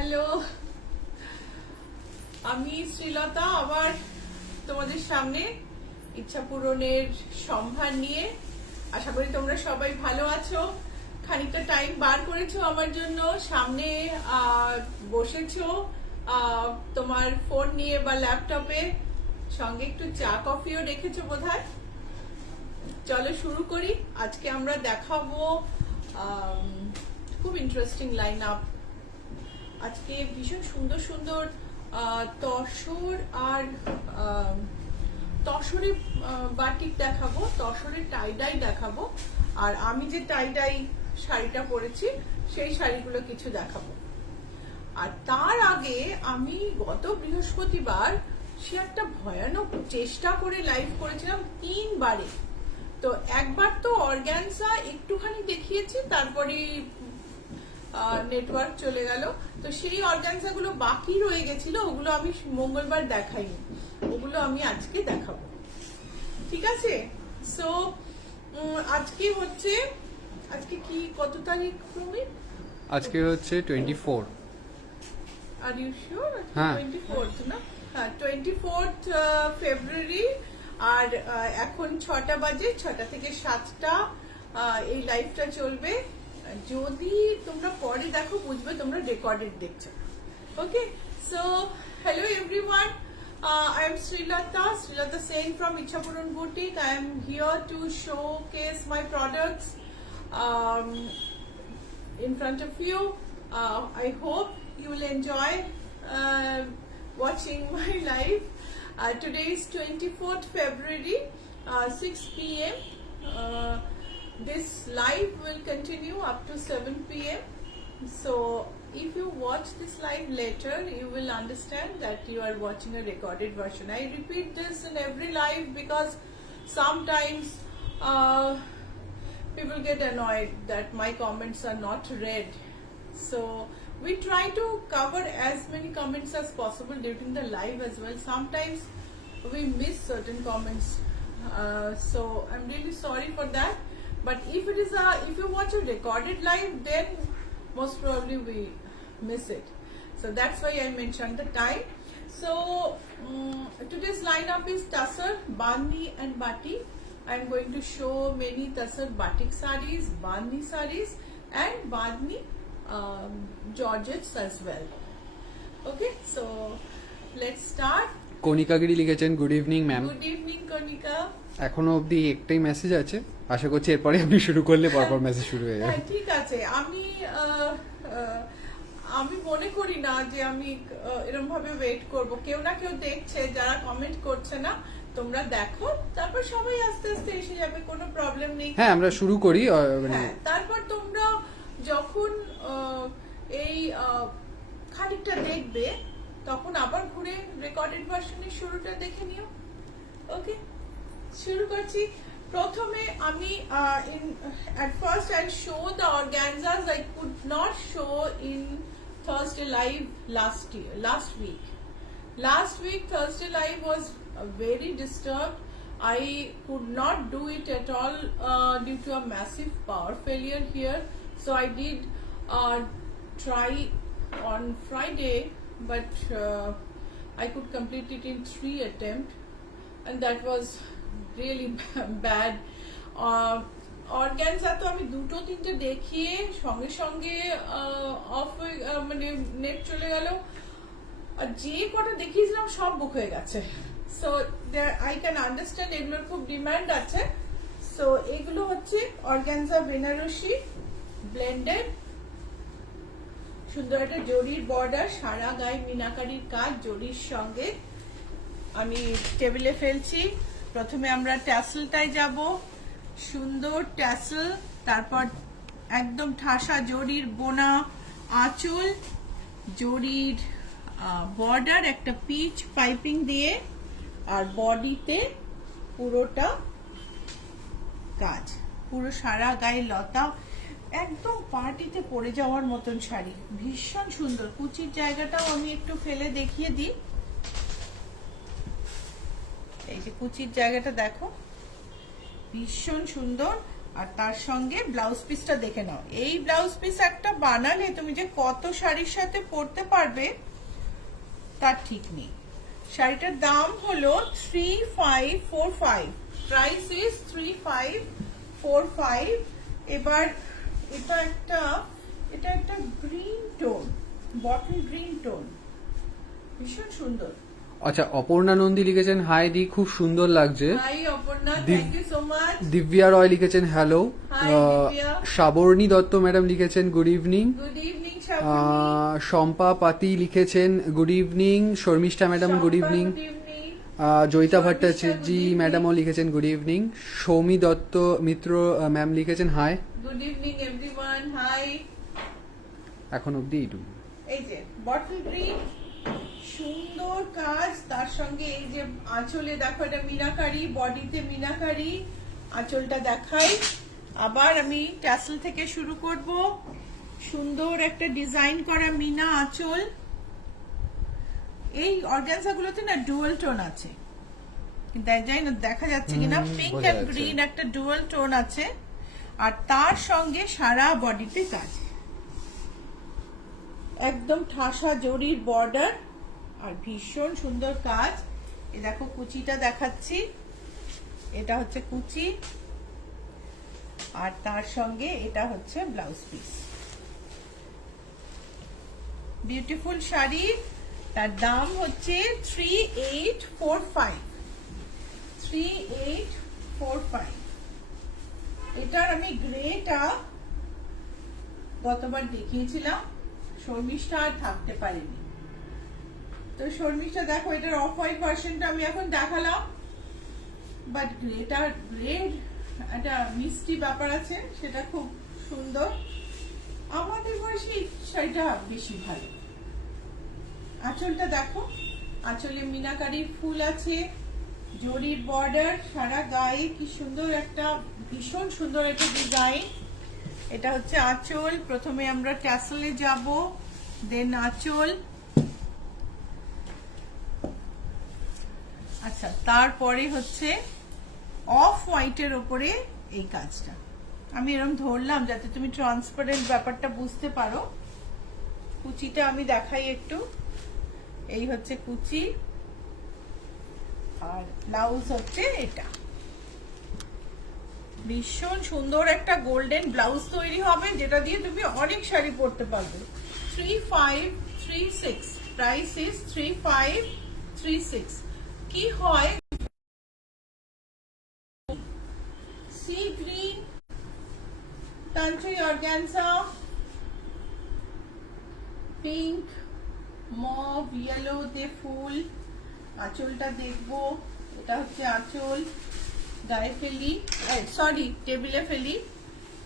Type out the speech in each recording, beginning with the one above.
Hello, আমি শ্রীলতা আবার তোমাদের সামনে ইচ্ছা পূরণের সম্ভার নিয়ে। আশা করি তোমরা সবাই ভালো আছো। খানিকটা টাইম বার করেছো আমার জন্য, সামনে বসেছো তোমার ফোন নিয়ে বা ল্যাপটপে, সঙ্গে একটু চা কফিও রেখেছো বোধহয়। চলো শুরু করি। আজকে আমরা দেখাবো খুব ইন্টারেস্টিং লাইন আপ। আজকে ভীষণ সুন্দর সুন্দর তসর আর তসরের বাটিক দেখাবো, তসরের টাইডাই দেখাবো, আর আমি যে টাইডাই শাড়িটা পরেছি সেই শাড়িগুলো কিছু দেখাবো। আর তার আগে আমি গত বৃহস্পতিবার সে একটা ভয়ানক চেষ্টা করে লাইভ করেছিলাম 3 বারে। তো একবার তো অর্গানজা একটুখানি দেখিয়েছি, তারপরে নেটওয়ার্ক চলে গেল। তো সেই অর্গানজা গুলো বাকি রয়ে গেছিল, ওগুলো আমি মঙ্গলবার দেখাইনি, ওগুলো আমি আজকে দেখাবো। ঠিক আছে? সো আজকে কি কত তারিখ প্রমিত? আজকে হচ্ছে 24। Are you sure? হ্যাঁ 24th না? হ্যাঁ 24th ফেব্রুয়ারি। আর এখন 6টা বাজে, 6টা থেকে 7টা এই লাইভটা চলবে। যদি তোমরা পরে দেখো বুঝবে তোমরা রেকর্ডেড দেখছো। ওকে, so hello everyone, I am Srilata Sen from Ichha Pooran Boutique. I am here to showcase my products in front of you. I hope you will enjoy watching my live. Today is 24th February, 6 p.m. This live will continue up to 7 p.m. So if you watch this live later, you will understand that you are watching a recorded version. I repeat this in every live because sometimes people get annoyed that my comments are not read. So we try to cover as many comments as possible during the live as well. Sometimes we miss certain comments, so I'm really sorry for that. But if you watch a recorded live, then most probably we miss it. So that's why I mentioned the time. So today's lineup is Tasar, Bandhni and Batik. I'm going to show many Tasar Batik sarees, Bandhni sarees and Bandhni Georgettes as well. Okay, so let's start. Kanika Giri লিখেছেন, good evening ma'am. Good evening Kanika. এখনো অবধি একটাই message আছে, আশা করছি এরপরে আপনি শুরু করলে পরপর মেসেজ শুরু হয়ে যাবে। হ্যাঁ ঠিক আছে। আমি মনে করি না যে আমি এরকম ভাবে ওয়েট করব। কেউ না কেউ দেখছে, যারা কমেন্ট করছে না তোমরা দেখো, তারপর সবাই আস্তে আস্তে এসে যাবে, কোনো প্রবলেম নেই। হ্যাঁ আমরা শুরু করি। হ্যাঁ, তারপর তোমরা যখন এই খানিকটা দেখবে তখন আবার ঘুরে রেকর্ডেড ভার্সনের শুরুটা দেখে নিও। ওকে, শুরু করছি। প্রথমে আমি at first I'll show the organzas I could not show in Thursday live last week. Last week Thursday live was very disturbed. I could not do it at all due to a massive power failure here. So I did try on Friday, but I could complete it in 3 attempts, and that was really bad. Organza তো আমি 2-3টে দেখিয়ে সঙ্গে সঙ্গে of মানে net চলে গেল, আর যে কটা দেখিয়েছিলাম সব বুক হয়ে গেছে। সো আই ক্যান আন্ডারস্ট্যান্ড এগুলোর খুব ডিমান্ড আছে। সো এগুলো হচ্ছে অর্গানজা বেনারসি ব্লেন্ডেড, সুন্দর একটা জরির বর্ডার, সারা গায়ে মিনাকারির কাজ জরির সঙ্গে। আমি টেবিলে ফেলছি। প্রথমে আমরা ট্যাসেলটায় যাব, সুন্দর ট্যাসেল, তারপর একদম ঠাসা জরির বোনা আঁচল, জরির বর্ডার, একটা পিচ পাইপিং দিয়ে, আর বডিতে পুরোটা কাজ, পুরো সারা গায়ে লতা, একদম পার্টিতে পরে যাওয়ার মতন শাড়ি, ভীষণ সুন্দর। কুচির জায়গাটাও আমি একটু ফেলে দেখিয়ে দিই। এই যে কুচির জায়গাটা দেখো, ভীষণ সুন্দর। আর তার সঙ্গে ব্লাউজ পিসটা দেখে নাও। এই ব্লাউজ পিস একটা বানালে তুমি যে কত শাড়ির সাথে পরতে পারবে তার ঠিক নেই। শাড়িটার দাম হলো 3545, প্রাইস ইজ 3545। এবার এটা একটা green tone, bottle green tone, ভীষণ সুন্দর। আচ্ছা, অপর্ণা নন্দী লিখেছেন হাই দি, খুব সুন্দর লাগছে। Hi Aparna, thank you so much. Divya Roy লিখেছেন hello. Hi, Divya. Sabarni Dutta madam লিখেছেন good evening. Good evening Shabni. Shampa Pati লিখেছেন good evening. Sharmishtha madam good evening. Good evening. Joyita Sharmishtha, Bhattacharya good evening। ম্যাডামও লিখেছেন good evening. Soumi Dutta Mitra ma'am লিখেছেন hi. Good evening everyone, hi. এখন অবধি এইটুকু। এই যে বটল গ্রিন, সুন্দর কাজ, তার সঙ্গে এই যে আঁচলে দেখো এটা মিনাকারি, বডিতে মিনাকারি, আঁচলটা দেখাই। আবার আমি ট্যাসেল থেকে শুরু করব। সুন্দর একটা ডিজাইন করা মিনা আঁচল। এই অর্গানজা গুলোতে না ডুয়াল টোন আছে, কিন্তু জানি না দেখা যাচ্ছে কিনা, পিঙ্ক বোঝা এন্ড যাচ্ছে। গ্রিন একটা ডুয়াল টোন আছে। আর তার সঙ্গে সারা বডিতে কাজ, একদম ঠাসা জরির বর্ডার আর ভীষণ সুন্দর কাজ। এই দেখো কুচিটা দেখাচ্ছি, এটা হচ্ছে কুচি আর তার সঙ্গে এটা হচ্ছে ব্লাউজ পিস। বিউটিফুল শাড়ি, তার দাম হচ্ছে 3845। 3845। এটার আমি গ্রেটা গতবার দেখিয়েছিলাম, শর্মিষ্ঠা আর থাকতে পারেনি। তো শর্মিষ্ঠা দেখো, এটার অফ হোয়াইট ভার্সনটা আমি এখন দেখালাম, বাট গ্রেটার গ্রেড একটা মিষ্টি ব্যাপার আছে, সেটা খুব সুন্দর। আমাদের বয়সে এই শাড়িটা বেশি ভালো। আঁচলটা দেখো, আঁচলে মিনাকারি ফুল আছে, জরির বর্ডার, সারা গায়ে কি সুন্দর একটা, ভীষণ সুন্দর একটা ডিজাইন। এটা হচ্ছে আঁচল। প্রথমে আমরা ট্যাসেলে যাব, দেন আঁচল। আচ্ছা, তারপরে হচ্ছে অফ হোয়াইটের ওপরে এই কাজটা। আমি এরকম ধরলাম যাতে তুমি ট্রান্সপারেন্ট ব্যাপারটা বুঝতে পারো। কুচিটা আমি দেখাই একটু। এই হচ্ছে কুচি আর ব্লাউজ হচ্ছে এটা। ভীষণ সুন্দর একটা গোল্ডেন ব্লাউজ তৈরি হবে, যেটা দিয়ে তুমি অনেক শাড়ি পরতে পারবে। 3536, প্রাইস ইজ 3536। কি হয়, sea green, country organza, pink, mauve, yellow তে ফুল। আঁচলটা দেখবো, এটা হচ্ছে আঁচল। গায়ে ফেলি, সরি টেবিলে ফেলি।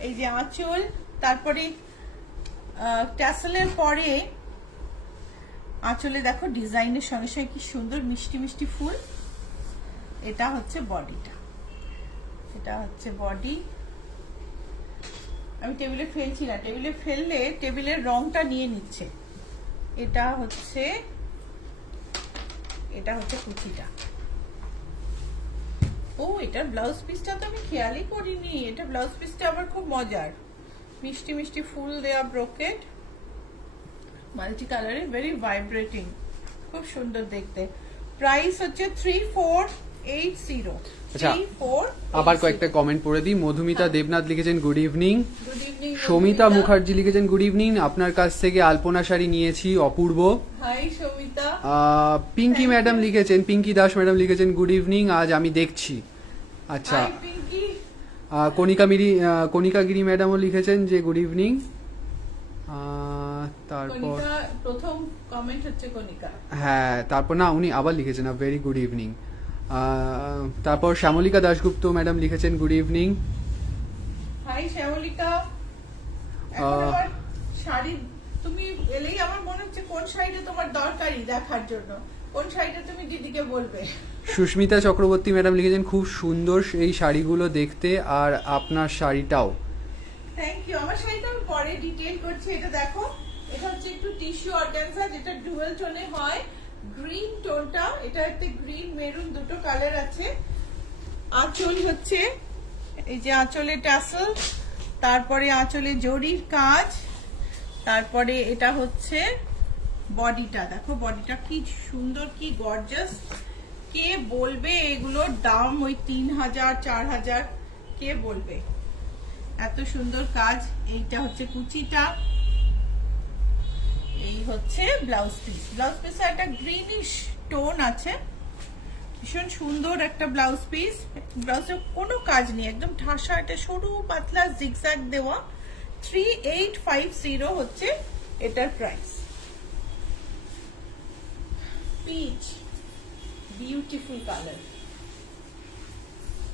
এই যে আঁচল, তারপরে ট্যাসেলের পরে আঁচলে দেখো ডিজাইনের সঙ্গে সঙ্গে কি সুন্দর মিষ্টি মিষ্টি ফুল। এটা হচ্ছে বডিটা, এটা হচ্ছে বডি। আমি টেবিলে ফেলছি না, টেবিলে ফেললে টেবিলের রংটা নিয়ে নিচ্ছে। এটা হচ্ছে কুচিটা। ও, এটার ব্লাউজ পিসটা তো আমি খেয়ালই করিনি। এটা ব্লাউজ পিসটা আবার খুব মজার, মিষ্টি মিষ্টি ফুল দেয়া ব্রোকেট, মাল্টি কালারে, ভেরি ভাইব্রেটিং, খুব সুন্দর দেখতে। প্রাইস হচ্ছে 3480। আচ্ছা, আবার কয়েকটা কমেন্ট পড়ে দিই। মধুমিতা দেবনাথ লিখেছেন good evening. Good evening. Soumita Mukherjee লিখেছেন গুড ইভিনিং, আপনার কাছ থেকে আলপনা শাড়ি নিয়েছি, অপূর্ব। হাই সৌমিতা। পিঙ্কি ম্যাডাম লিখেছেন, পিঙ্কি দাস ম্যাডাম লিখেছেন গুড ইভিনিং, আজ আমি দেখছি। আচ্ছা, হাই পিঙ্কি। কণিকা গিরি ম্যাডামও লিখেছেন যে গুড ইভিনিং। তারপর কণিকা প্রথম কমেন্ট হচ্ছে কণিকা। হ্যাঁ, তারপর না উনি আবার লিখেছেন ভেরি গুড ইভিনিং। তারপর শ্যামলিকা দাশগুপ্ত ম্যাডাম লিখেছেন গুড ইভিনিং। হাই শ্যামলিকা। এখন আমার শাড়ি তুমি এলেই আমার মনে হচ্ছে কোন শাড়িটা তোমার দরকারি দেখার জন্য, কোন শাড়িটা তুমি দিদিকে বলবে। সুস্মিতা চক্রবর্তী ম্যাডাম লিখেছেন খুব সুন্দর এই শাড়িগুলো দেখতে, আর আপনার শাড়িটাও। Thank you. আমার শাড়িটা আমি পরে ডিটেইল করছি। এটা দেখো, এটা হচ্ছে একটু টিস্যু অর্গানজা, যেটা ডুয়াল টোনে হয়। গ্রিন টোনটা, এটা একটা গ্রিন মেরুন দুটো কালার আছে। আঁচল হচ্ছে এই যে আঁচলে ট্যাসেল, তারপরে আঁচলে জরির কাজ, তারপরে এটা হচ্ছে বডিটা। দেখো বডিটা কি সুন্দর, কি গর্জাস। কে বলবে এগুলোর দাম ওই 3000 4000, কে বলবে? এত সুন্দর কাজ। এইটা হচ্ছে কুচিটা, এই হচ্ছে ব্লাউজ পিস। ব্লাউজ পিসে একটা গ্রিনিশ টোন আছে, ভীষণ সুন্দর একটা ব্লাউজ পিস। ব্লাউজে কোনো কাজ নেই, একদম ঠাসা, একটা সরু পাতলা জিগজ্যাগ দেওয়া। 3850 হচ্ছে এটার price. Peach, beautiful colour.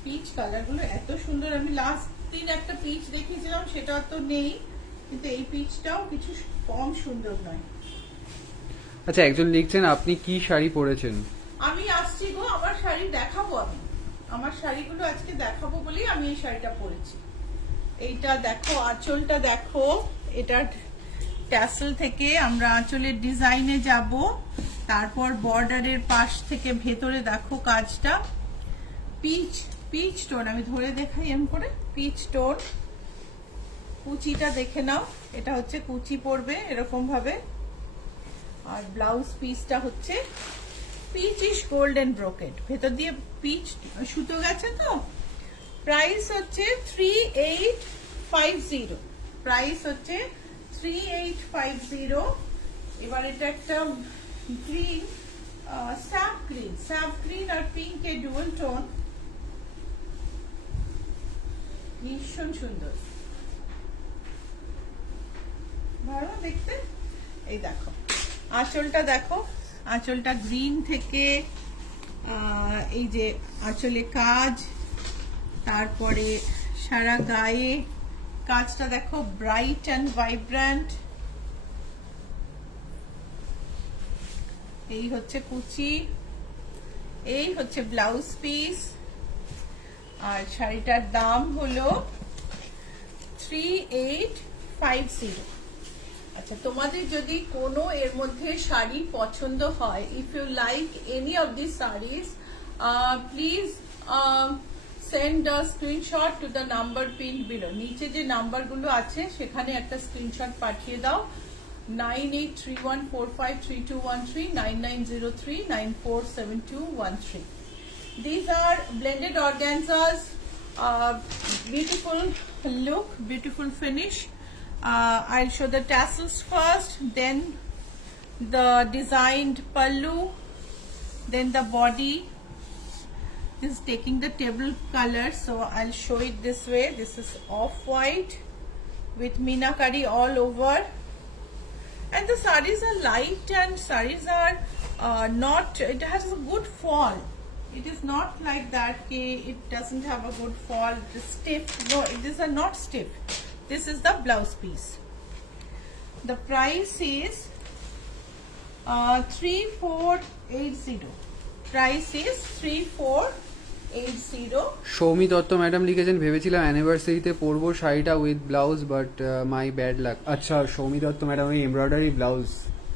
Peach colour গুলো এত সুন্দর। আমি লাস্ট দিন একটা পিচ দেখিয়েছিলাম, সেটা তো নেই, কিন্তু এই পিচটাও কিছু কম সুন্দর নয়। আচ্ছা, একজন লিখছেন আপনি কি শাড়ি পরেছেন? আমি আসছি গো, আমার শাড়ি দেখাবো। আমি আমার শাড়িগুলো আজকে দেখাবো বলেই আমি এই শাড়িটা পরেছি। এইটা দেখো, আঁচলটা দেখো। এটা ট্যাসেল থেকে আমরা আঁচলের ডিজাইনে যাব, তারপর বর্ডারের পাশ থেকে ভেতরে দেখো কাজটা। Peach, peach tone. আমি ধরে দেখাই এম করে, পিচ টোন। কুচিটা দেখে নাও, এটা হচ্ছে কুচি পড়বে এরকম ভাবে। আর ব্লাউজ পিসটা হচ্ছে পিচিশ গোল্ডেন ব্রোকেট, ভেতর দিয়ে পিচ সুতো গেছে। তো প্রাইস হচ্ছে 3850। প্রাইস হচ্ছে 3850। এবার এটা একটা green, sap green, sap green আর পিঙ্ক এর ডুয়াল টোন, ভীষণ সুন্দর, ভালো দেখতে। এই দেখো আঁচলটা দেখো, আঁচলটা গ্রিন থেকে এই যে আঁচলে কাজ, তারপরে সারা গায়ে কাজটা দেখো, ব্রাইট অ্যান্ড ভাইব্রেন্ট। এই হচ্ছে কুচি, এই হচ্ছে ব্লাউজ পিস। আর শাড়িটার দাম হলো 3850। আচ্ছা, তোমাদের যদি কোনো এর মধ্যে শাড়ি পছন্দ হয়, if you like any of this saris, please send a screenshot to the number pin below. নিচে যে নাম্বারগুলো আছে সেখানে একটা স্ক্রিনশট পাঠিয়ে দাও। 9831453213, 9903947213। These are blended organzas, beautiful look, beautiful finish. I'll show the tassels first, then the designed pallu, then the body. This is taking the table color, so I'll show it this way. This is off-white with meenakari all over. And the sarees are light, and sarees are not, it has a good fall. It is not like that, it doesn't have a good fall, it is stiff. No, these are not stiff. This is the blouse piece. The price is 3480. Price is 3480. Soumi Dutta madam লিখেছেন ভেবেছিলাম অ্যানিভার্সারিতে পরবো শাড়িটা with blouse, but my bad luck. আচ্ছা, Soumi Dutta madam ওই embroidery blouse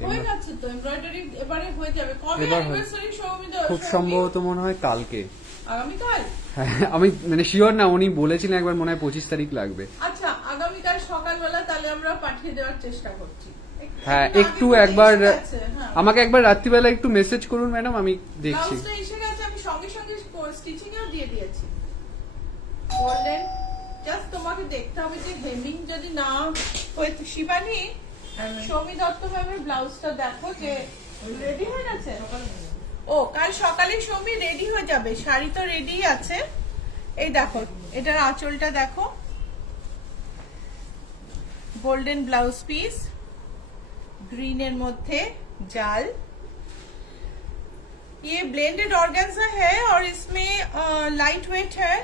হয়ে যাচ্ছে তো, embroidery এবারে হয়ে যাবে। কবে এবার অ্যানিভার্সারি সৌমি? খুব সম্ভবত মনে হয় কালকে। আগামীকাল? হ্যাঁ, আমি মানে শিওর না, উনি বলেছিলেন একবার মনে হয় 25 তারিখ লাগবে। আচ্ছা, আগামীকাল সকালবেলা তাহলে আমরা পাঠিয়ে দেওয়ার চেষ্টা করছি। হ্যাঁ, একটু একবার হ্যাঁ। আমাকে একবার রাত্রিবেলা একটু মেসেজ করুন ম্যাডাম, আমি দেখছি। ব্লাউজটা এসে গেছে, আমি সঙ্গে সঙ্গে স্টিচিং এও দিয়ে দিয়েছি। গোল্ডেন, জাস্ট তোমাকে দেখতে হবে যে হেমিং যদি না হয়ে। শিবানী, সৌমি দত্ত ম্যামের ব্লাউজটা দেখো যে রেডি হয়ে গেছে। ও, কাল সকালে সৌমি রেডি হয়ে যাবে, শাড়ি তো রেডি আছে। এই দেখো, এটার আঁচলটা দেখো, গোল্ডেন ব্লাউজ পিস, গ্রিনের মধ্যে জাল। ये ब्लेंडेड ऑर्गेन्जा है और इसमें लाइट वेट है,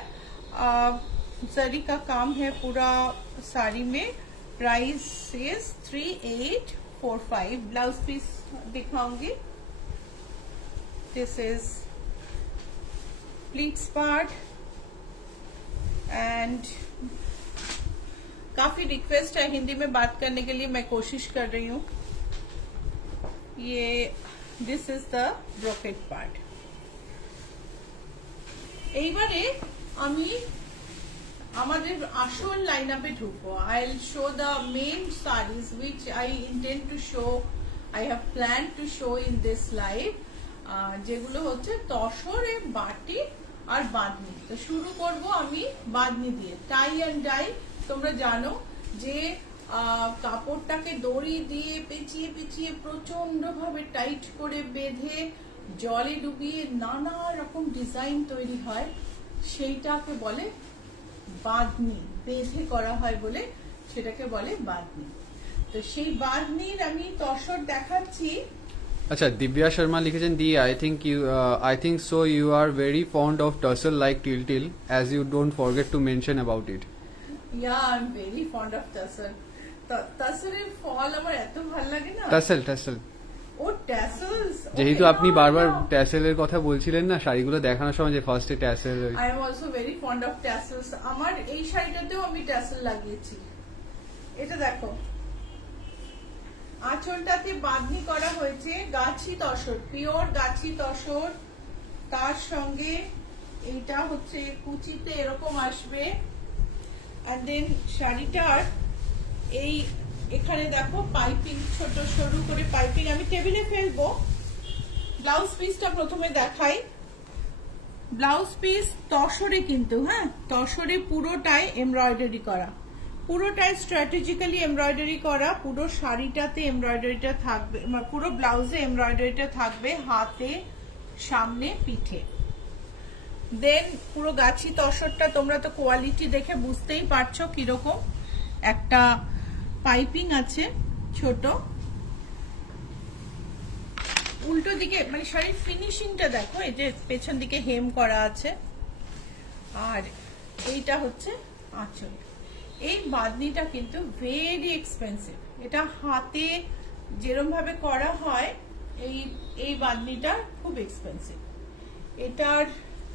जरी का काम है पूरा साड़ी में। Price is 3845। ब्लाउज पीस दिखाऊंगी। This is pleats part, and काफी रिक्वेस्ट है हिंदी में बात करने के लिए, मैं कोशिश कर रही हूँ। ये this is the brocade part. এইবারে আমি আমাদের আসল লাইন আপে ঢুকবো। I will show the main saris which I intend to show, I have plan to show in this live, যেগুলো হচ্ছে তসরে, বাটি আর বাঁধনি। তো শুরু করব আমি বাঁধনি দিয়ে। টাই অ্যান্ড ডাই তোমরা জানো যে কাপড়টাকে দড়ি দিয়ে পেঁচিয়ে পেঁচিয়ে প্রচন্ড ভাবে টাইট করে বেঁধে জলে ডুবিয়ে নানা রকম ডিজাইন তৈরি হয়, সেইটাকে বলে বাঁধনি। বেঁধে করা হয় বলে সেটাকে বলে বাঁধনি। তো সেই বাঁধনির আমি তসর দেখাচ্ছি। আচ্ছা, দিব্যা শর্মা লিখেছেন দি I think so you are very fond of tassel like till as you don't forget to mention about it. Yeah I am very fond of tassel. টাসেলের ফল আমার এত ভালো লাগে না। টাসেল ও ট্যাসেলস, যেহেতু আপনি বারবার ট্যাসেলের কথা বলছিলেন না শাড়িগুলো দেখানোর সময়, যে ফার্স্টে tassel. I am also very fond of tassels. আমার এই শাড়িটাতেও আমি ট্যাসেল লাগিয়েছি। এটা দেখো, আঁচলটাতে বাঁধনি করা হয়েছে গাছি তসর, পিওর গাছি তসর। তার সঙ্গে এইটা হচ্ছে কুচিতে এরকম আসবে। এন্ড দেন শাড়িটার এই এখানে দেখো পাইপিং, ছোট সরু করে পাইপিং। আমি টেবিলে ফেলবো। ব্লাউজ পিসটা প্রথমে দেখাই। ব্লাউজ পিস তসরে কিন্তু, হ্যাঁ তসরে পুরোটাই এমব্রয়ডারি করা, পুরোটাই স্ট্র্যাটেজিক্যালি এমব্রয়ডারি করা। পুরো শাড়িটাতে এমব্রয়ডারিটা থাকবে, পুরো ব্লাউজে এমব্রয়ডারিটা থাকবে, হাতে, সামনে, পিঠে। দেন পুরো গাছি তসরটা তোমরা তো কোয়ালিটি দেখে বুঝতেই পারছো কিরকম। একটা পাইপিং আছে ছোট, উল্টো দিকে মানে শাড়ির ফিনিশিংটা দেখো, এই যে পেছন দিকে হেম করা আছে, আর এইটা হচ্ছে আঁচল। এই বাঁধনিটা কিন্তু ভেরি এক্সপেন্সিভ। এটা হাতে যেরকম ভাবে করা হয়, এই বাঁধনিটা খুব এক্সপেন্সিভ। এটার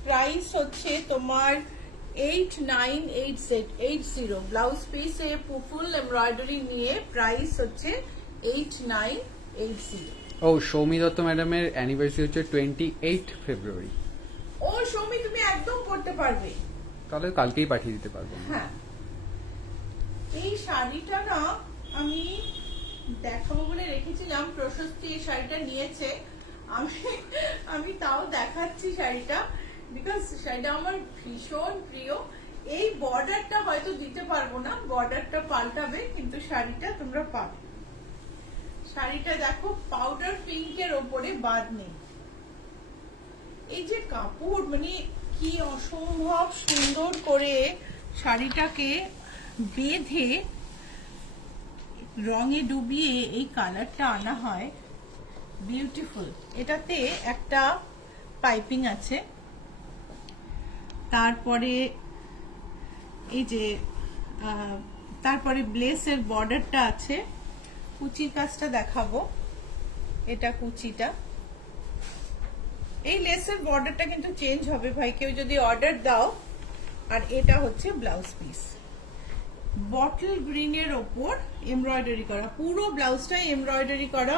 প্রাইস হচ্ছে তোমার 8980। ব্লাউজ পিসে ফুল এমব্রয়ডারি নিয়ে প্রাইস হচ্ছে 8980। ও সৌমি দত্ত ম্যাডামের অ্যানিভার্সারি হচ্ছে 28 ফেব্রুয়ারি। ও সৌমি, তুমি একদম করতে পারবে, তাহলে কালকেই পাঠিয়ে দিতে পারবো। হ্যাঁ। এই শাড়িটা না আমি দেখাবো বলে রেখেছিলাম, প্রশস্তি এই শাড়িটা নিয়েছে। আমি তাও দেখাচ্ছি শাড়িটা, বিকজ শাড়িটা আমার ভীষণ প্রিয়। এই বর্ডারটা হয়তো দিতে পারবো না, বর্ডারটা পাল্টাবে, কিন্তু শাড়িটা তোমরা পাবে। শাড়িটা দেখো পাউডার পিঙ্কের ওপরে বাঁধনি। এই যে কাপড়, মানে কি অসম্ভব সুন্দর করে শাড়িটাকে বেঁধে রঙে ডুবিয়ে এই কালারটা আনা হয়, বিউটিফুল। এটাতে একটা পাইপিং আছে, তারপরে এই যে তারপরে ব্লেসের বর্ডারটা আছে। কুচির কাজটা দেখাবো, এটা কুচিটা। এই লেসের বর্ডারটা কিন্তু চেঞ্জ হবে ভাই, কেউ যদি অর্ডার দাও। আর এটা হচ্ছে ব্লাউজ পিস, বটল গ্রিনের ওপর এমব্রয়ডারি করা, পুরো ব্লাউজটাই এমব্রয়ডারি করা,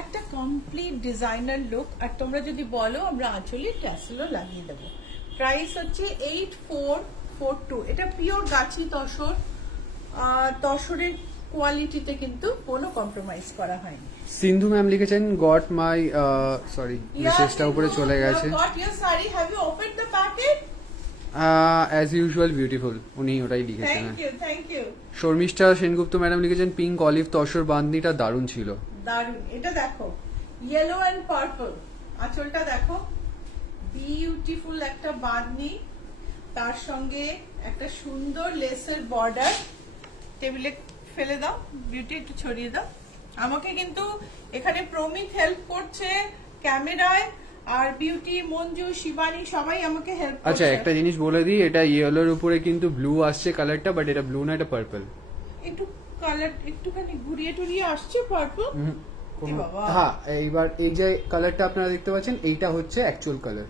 একটা কমপ্লিট ডিজাইনার লুক। আর তোমরা যদি বলো আমরা আঁচলে ট্যাসেলও লাগিয়ে দেবো। প্রাইস হচ্ছে 8442। এটা পিওর গাছি তসর, তসরের কোয়ালিটিতে কিন্তু কোনো কম্প্রোমাইজ করা হয়নি। সিন্ধু ম্যাম লিখেছেন গট মাই সরি, মেসেজটা উপরে চলে গেছে। Got your sari, have you opened the packet? As usual beautiful, উনি ওটাই লিখেছেন। Thank you. Sharmistha Sengupta madam লিখেছেন পিঙ্ক অলিভ তসর বাঁধনিটা দারুণ ছিল। দারুণ। এটা দেখো ইয়েলো এন্ড পার্পল, আঁচলটা দেখো বিউটিফুল একটা বাঁধনি, তার সঙ্গে একটা সুন্দর লেসের বর্ডার। টেবিলে ফেলে দাও বিউটি, একটু ছড়িয়ে দাও। আমাকে কিন্তু এখানে প্রমিত হেল্প করছে ক্যামেরায়, আর বিউটি, মঞ্জু, শিবানী সবাই আমাকে হেল্প করছে। আচ্ছা, একটা জিনিস বলে দিই, এটা ইয়েলোর উপরে কিন্তু ব্লু আসছে কালারটা, বাট এটা ব্লু না, এটা পার্পল। একটু কালার একটুখানি ঘুরিয়ে টুরিয়ে আসছে পার্পল। হ্যাঁ, এইবার এই যে কালারটা আপনারা দেখতে পাচ্ছেন, এইটা হচ্ছে অ্যাকচুয়াল কালার।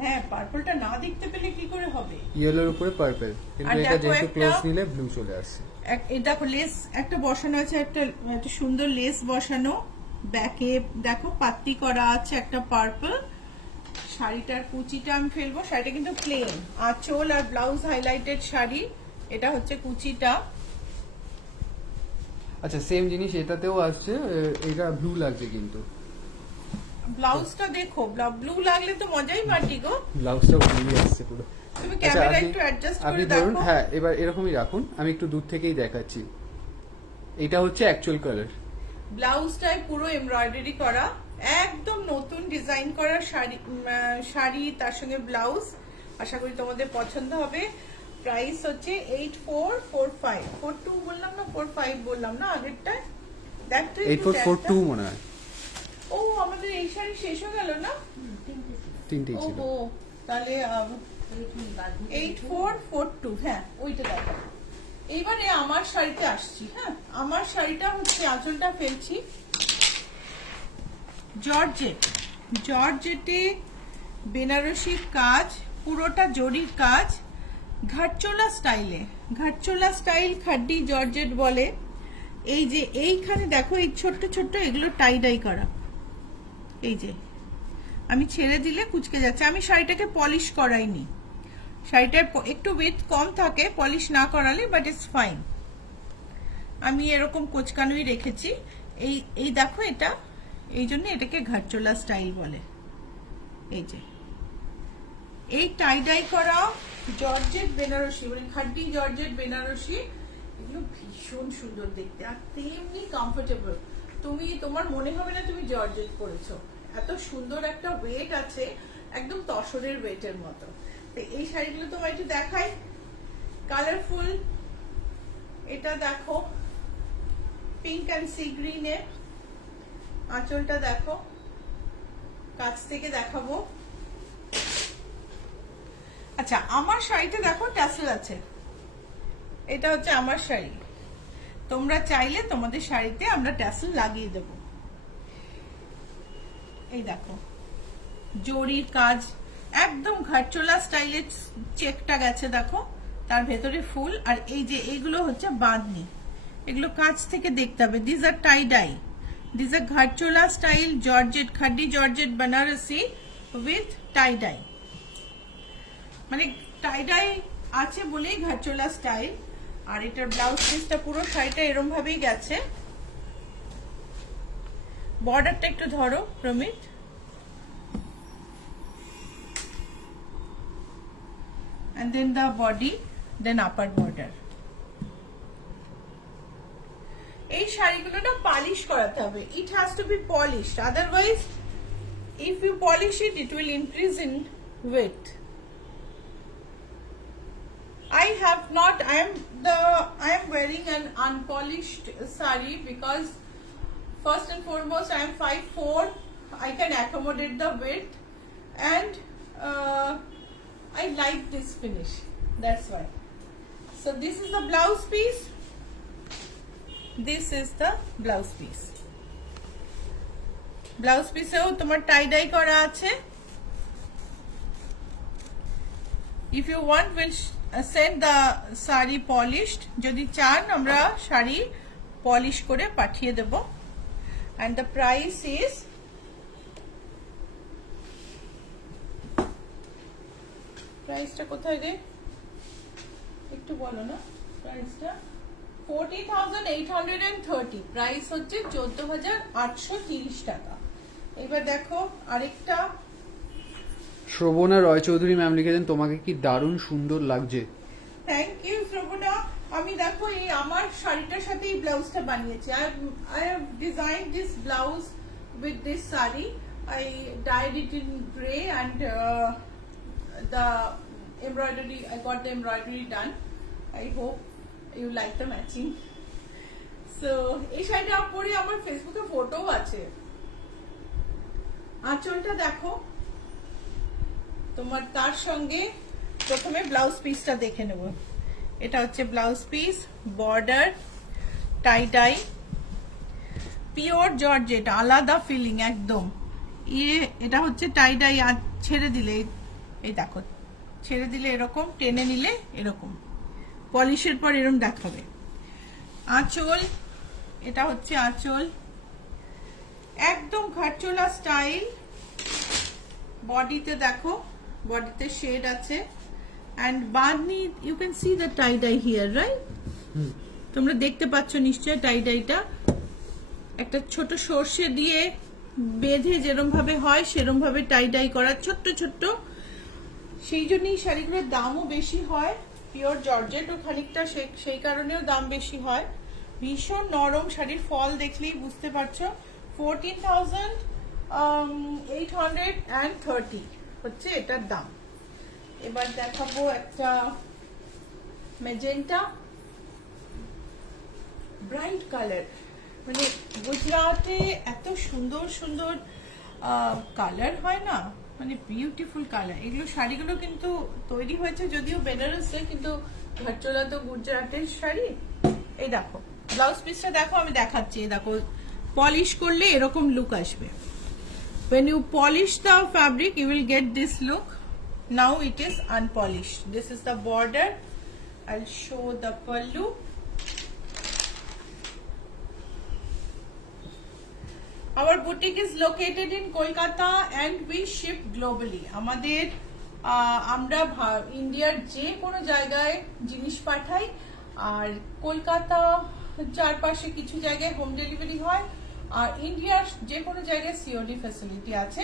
হ্যাঁ, পার্পলটা না দেখতে পেলে কি করে হবে? ইয়েলোর উপরে পার্পল, কিন্তু এটা যেহেতু ক্লোজ নিলে ব্লু চলে আসছে। এই দেখো লেস একটা বসানো আছে, একটা সুন্দর লেস বসানো, ব্যাকে দেখো পাত্তি করা আছে একটা পার্পল, শাড়িটার কুচিটা আমি ফেলবো। শাড়িটা কিন্তু প্লেন, আঁচল আর ব্লাউজ হাইলাইটেড শাড়ি। এটা হচ্ছে কুচিটা। আচ্ছা সেম জিনিস এটাতেও আসছে, এটা ব্লু লাগছে কিন্তু ব্লাউজটা দেখো, ব্লু লাগলে তো মজাই পার্টি গো। ব্লাউজটাও ব্লু আসছে পুরো। তুমি আচ্ছা, ক্যামেরা আপনি- একটু অ্যাডজাস্ট আপনি করে ধরুন, দেখো। হ্যাঁ এবার এরকমই রাখুন, আমি একটু দূর থেকেই দেখাচ্ছি। এটা হচ্ছে অ্যাকচুয়াল কালার। ব্লাউজটায় পুরো এমব্রয়ডারি করা, একদম নতুন ডিজাইন করা শাড়ি, শাড়ি তার সঙ্গে ব্লাউজ। আশা করি তোমাদের পছন্দ হবে। প্রাইস হচ্ছে 8445, 42 বললাম না 45 বললাম না আগেরটায়? দেখ তো একটু 8442 ট্যাগটা। মনে হয়, ও আমাদের এই শাড়ি শেষ হয়ে গেল না? তিনটেই ছিল। ও তাহলে 8442, হ্যাঁ ওইটা দেখো। এইবারে আমার শাড়িতে আসছি। হ্যাঁ, আমার শাড়িটা হচ্ছে, আঁচলটা ফেলছি জর্জেট, জর্জেটে বেনারসি কাজ, পুরোটা জরির কাজ, ঘাটচোলা স্টাইলে। ঘাটচোলা স্টাইল খাড্ডি জর্জেট বলে। এই যে এইখানে দেখো, এই ছোট্ট ছোট্ট এগুলো টাই ডাই করা। এই যে আমি ছেড়ে দিলে কুচকে যাচ্ছে। আমি শাড়িটাকে পলিশ করাইনি, শাড়িটার একটু ওয়েট কম থাকে পলিশ না করালে, বাট ইটস ফাইন। আমি এরকম কোচকানুই রেখেছি। এই দেখো, এটা এই জন্য এটাকে ঘাটচোলা স্টাইল বলে। এই যে এই টাই ডাই করা জর্জেট বেনারসি, মানে খাড্ডি জর্জেট বেনারসি, এগুলো ভীষণ সুন্দর দেখতে আর তেমনি কমফোর্টেবল। তোমার মনে হবে না তুমি জর্জেট পরেছো, এত সুন্দর একটা ওয়েট আছে, একদম তসরের ওয়েটের মতো। তো এই শাড়িগুলো তোমার একটু দেখাই, কালারফুল। এটা দেখো পিঙ্ক অ্যান্ড সি গ্রিনে, আঁচলটা দেখো, কাছ থেকে দেখাবো। আচ্ছা, আমার শাড়িতে দেখো ট্যাসেল আছে। এটা হচ্ছে আমার শাড়ি, তোমরা চাইলে তোমাদের শাড়িতে আমরা ট্যাসেল লাগিয়ে দেব। এই দেখো জরির কাজ, একদম ঘাটচোলা স্টাইলে চেকটা গেছে দেখো, তার ভেতরে ফুল। আর এই যে এইগুলো হচ্ছে বাঁধনি, এগুলো কাছ থেকে দেখতে হবে। This are tie dye, this are Gharchola style georgette, khaddi georgette Banarasi with tie dye, মানে টাই ডাই আছে বলেই ঘাটচোলা স্টাইল। আর এটার ব্লাউজ পিসটা পুরো শাড়িটা এরম ভাবেই গেছে। বর্ডারটা একটু ধরো প্রমিত। And then the body, then upper border. এই শাড়িগুলো না পালিশ করাতে হবে। It has to be polished, otherwise if you polish it, it will increase in weight. I am wearing an unpolished sari because first and foremost I am 5'4", I can accommodate the width, and I like this finish, that's why. So this is the blouse piece, this is the blouse piece. Blouse piece এও তোমার টাই die করা আছে। If you want, we'll send the sari polished, যদি চান আমরা sari polish করে পাঠিয়ে দেব। And the price is প্রাইসটা কোথায় রে, একটু বলো না প্রাইসটা। 40,830, প্রাইস হচ্ছে 14,830 টাকা। এবার দেখো আরেকটা। শ্রবণা রয় চৌধুরী ম্যাম লিখেছেন, তোমাকে কি দারুণ সুন্দর লাগছে। Thank you Shravana. আমি দেখো এই আমার শাড়িটার সাথে এই ব্লাউজটা বানিয়েছি। I have designed this blouse with this saree. I dyed it in grey and the embroidery, I got the embroidery done. I hope you like the matching. So এই শাড়িটা পরে আমার ফেসবুকে ফটো আছে। আঁচলটা দেখো তোমার, তার সঙ্গে প্রথমে ব্লাউজ পিসটা দেখে নেব। এটা হচ্ছে ব্লাউজ পিস, বর্ডার, টাই ডাই, পিওর জর্জেট, আলাদা ফিলিং একদম। এটা হচ্ছে টাই ডাই, ছেড়ে দিলে এই দেখো, ছেড়ে দিলে এরকম, টেনে নিলে এরকম, পলিশের পর এরকম দেখাবে। আঁচল, এটা হচ্ছে আঁচল, একদম ঘাটচোলা স্টাইল, বডিতে দেখো, বডিতে শেড আছে and bandhani you can see the tie dye here, right? তোমরা দেখতে পাচ্ছ নিশ্চয় টাই ডাইটা একটা ছোট সর্ষে দিয়ে বেঁধে যেরকম ভাবে হয় সেরকম ভাবে টাই ডাই করা, ছোট্ট ছোট্ট। সেই জন্যই শাড়িগুলোর দামও বেশি হয়, পিওর জর্জেট ও খানিকটা সেই কারণেও দাম বেশি হয়। ভীষণ নরম, শাড়ির ফল দেখলেই বুঝতে পারছো। 14,830 হচ্ছে এটার দাম। এবার দেখাবো একটা মেজেন্টা ব্রাইট কালার, মানে গুজরাটে এত সুন্দর সুন্দর কালার হয় না, মানে বিউটিফুল কালার। এগুলো শাড়িগুলো কিন্তু তৈরি হয়েছে যদিও বেনারসে, কিন্তু ঘাটচোলা তো গুজরাটের শাড়ি। এই দেখো ব্লাউজ পিসটা দেখো, আমি দেখাচ্ছি। এই দেখো, পলিশ করলে এরকম লুক আসবে। when you polish the fabric you will get this look. Now it is unpolished. This is the border. I'll show the pallu. Our boutique is located in Kolkata and we ship globally. আমাদের আমরা ইন্ডিয়ার যে কোনো জায়গায় জিনিস পাঠাই, আর কলকাতা চারপাশে কিছু জায়গায় হোম ডেলিভারি হয়, আর ইন্ডিয়ার যে কোনো জায়গায় সিওডি ফ্যাসিলিটি আছে,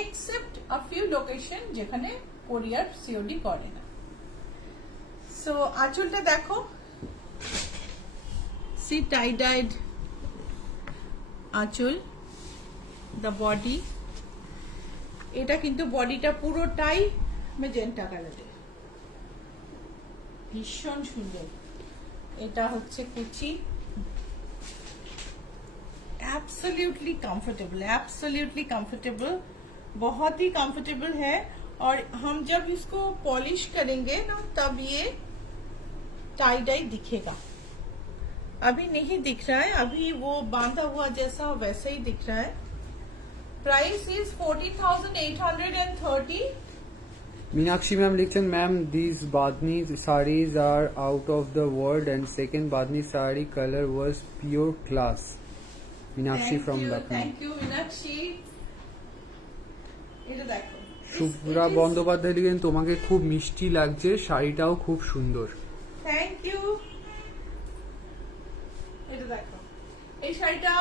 এক্সেপ্ট আ ফিউ লোকেশন যেখানে কোরিয়ার সিওডি করে না। সো আঁচলটা দেখো, সি টাই ডাইড আঁচল, দ্য বডি। এটা কিন্তু বডিটা পুরোটাই মেজেন্টা কালারের, ভীষণ সুন্দর। এটা হচ্ছে কুচি, एब्सोल्युटली कंफर्टेबल, बहुत ही कंफर्टेबल है। और हम जब इसको पॉलिश करेंगे ना तब ये टाई डाई दिखेगा, अभी नहीं दिख रहा है, अभी वो बांधा हुआ जैसा वैसा ही दिख रहा है। Price is 14,830। मीनाक्षी मैम लिखছেন, ma'am these badni sarees are out of the world and second badni saree color was pure class. Meenakshi from Lucknow. Thank you Meenakshi. এটা দেখো, শুভ্রা বন্দ্যোপাধ্যায় লিখেন, তোমাকে খুব মিষ্টি লাগছে, শাড়িটাও খুব সুন্দর। Thank you. এটা দেখো, এই শাড়িটা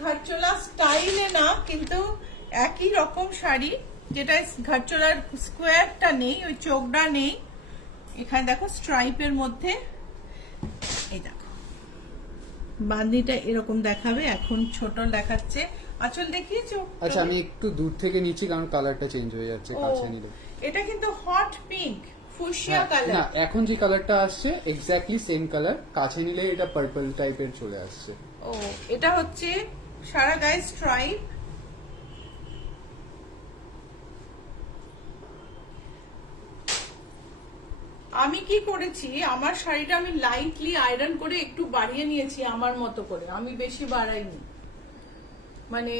ঘাটচোলা স্টাইলে না, কিন্তু একই রকম শাড়ি, যেটা ঘাটচোলার স্কোয়ারটা নেই, ওই চোখটা নেই, এখানে দেখো স্ট্রাইপের মধ্যে। এই দেখো বাঁধনিটা এরকম দেখাবে, এখন ছোট দেখাচ্ছে। আঁচল দেখিয়েছো? আচ্ছা আমি একটু দূর থেকে নিচ্ছি কারণ কালারটা চেঞ্জ হয়ে যাচ্ছে, কাছে নিলে। এটা কিন্তু হট পিঙ্ক ফুশিয়া কালার না, এখন যে কালারটা আসছে এক্স্যাক্টলি সেম কালার, কাছে নিলে এটা পার্পল টাইপের চলে আসছে। ও, এটা হচ্ছে সারা গায়ে স্ট্রাইপ। আমি কি করেছি, আমার শাড়িটা আমি লাইটলি আয়রন করে একটু বাড়িয়ে নিয়েছি আমার মতো করে, আমি বেশি বাড়াইনি, মানে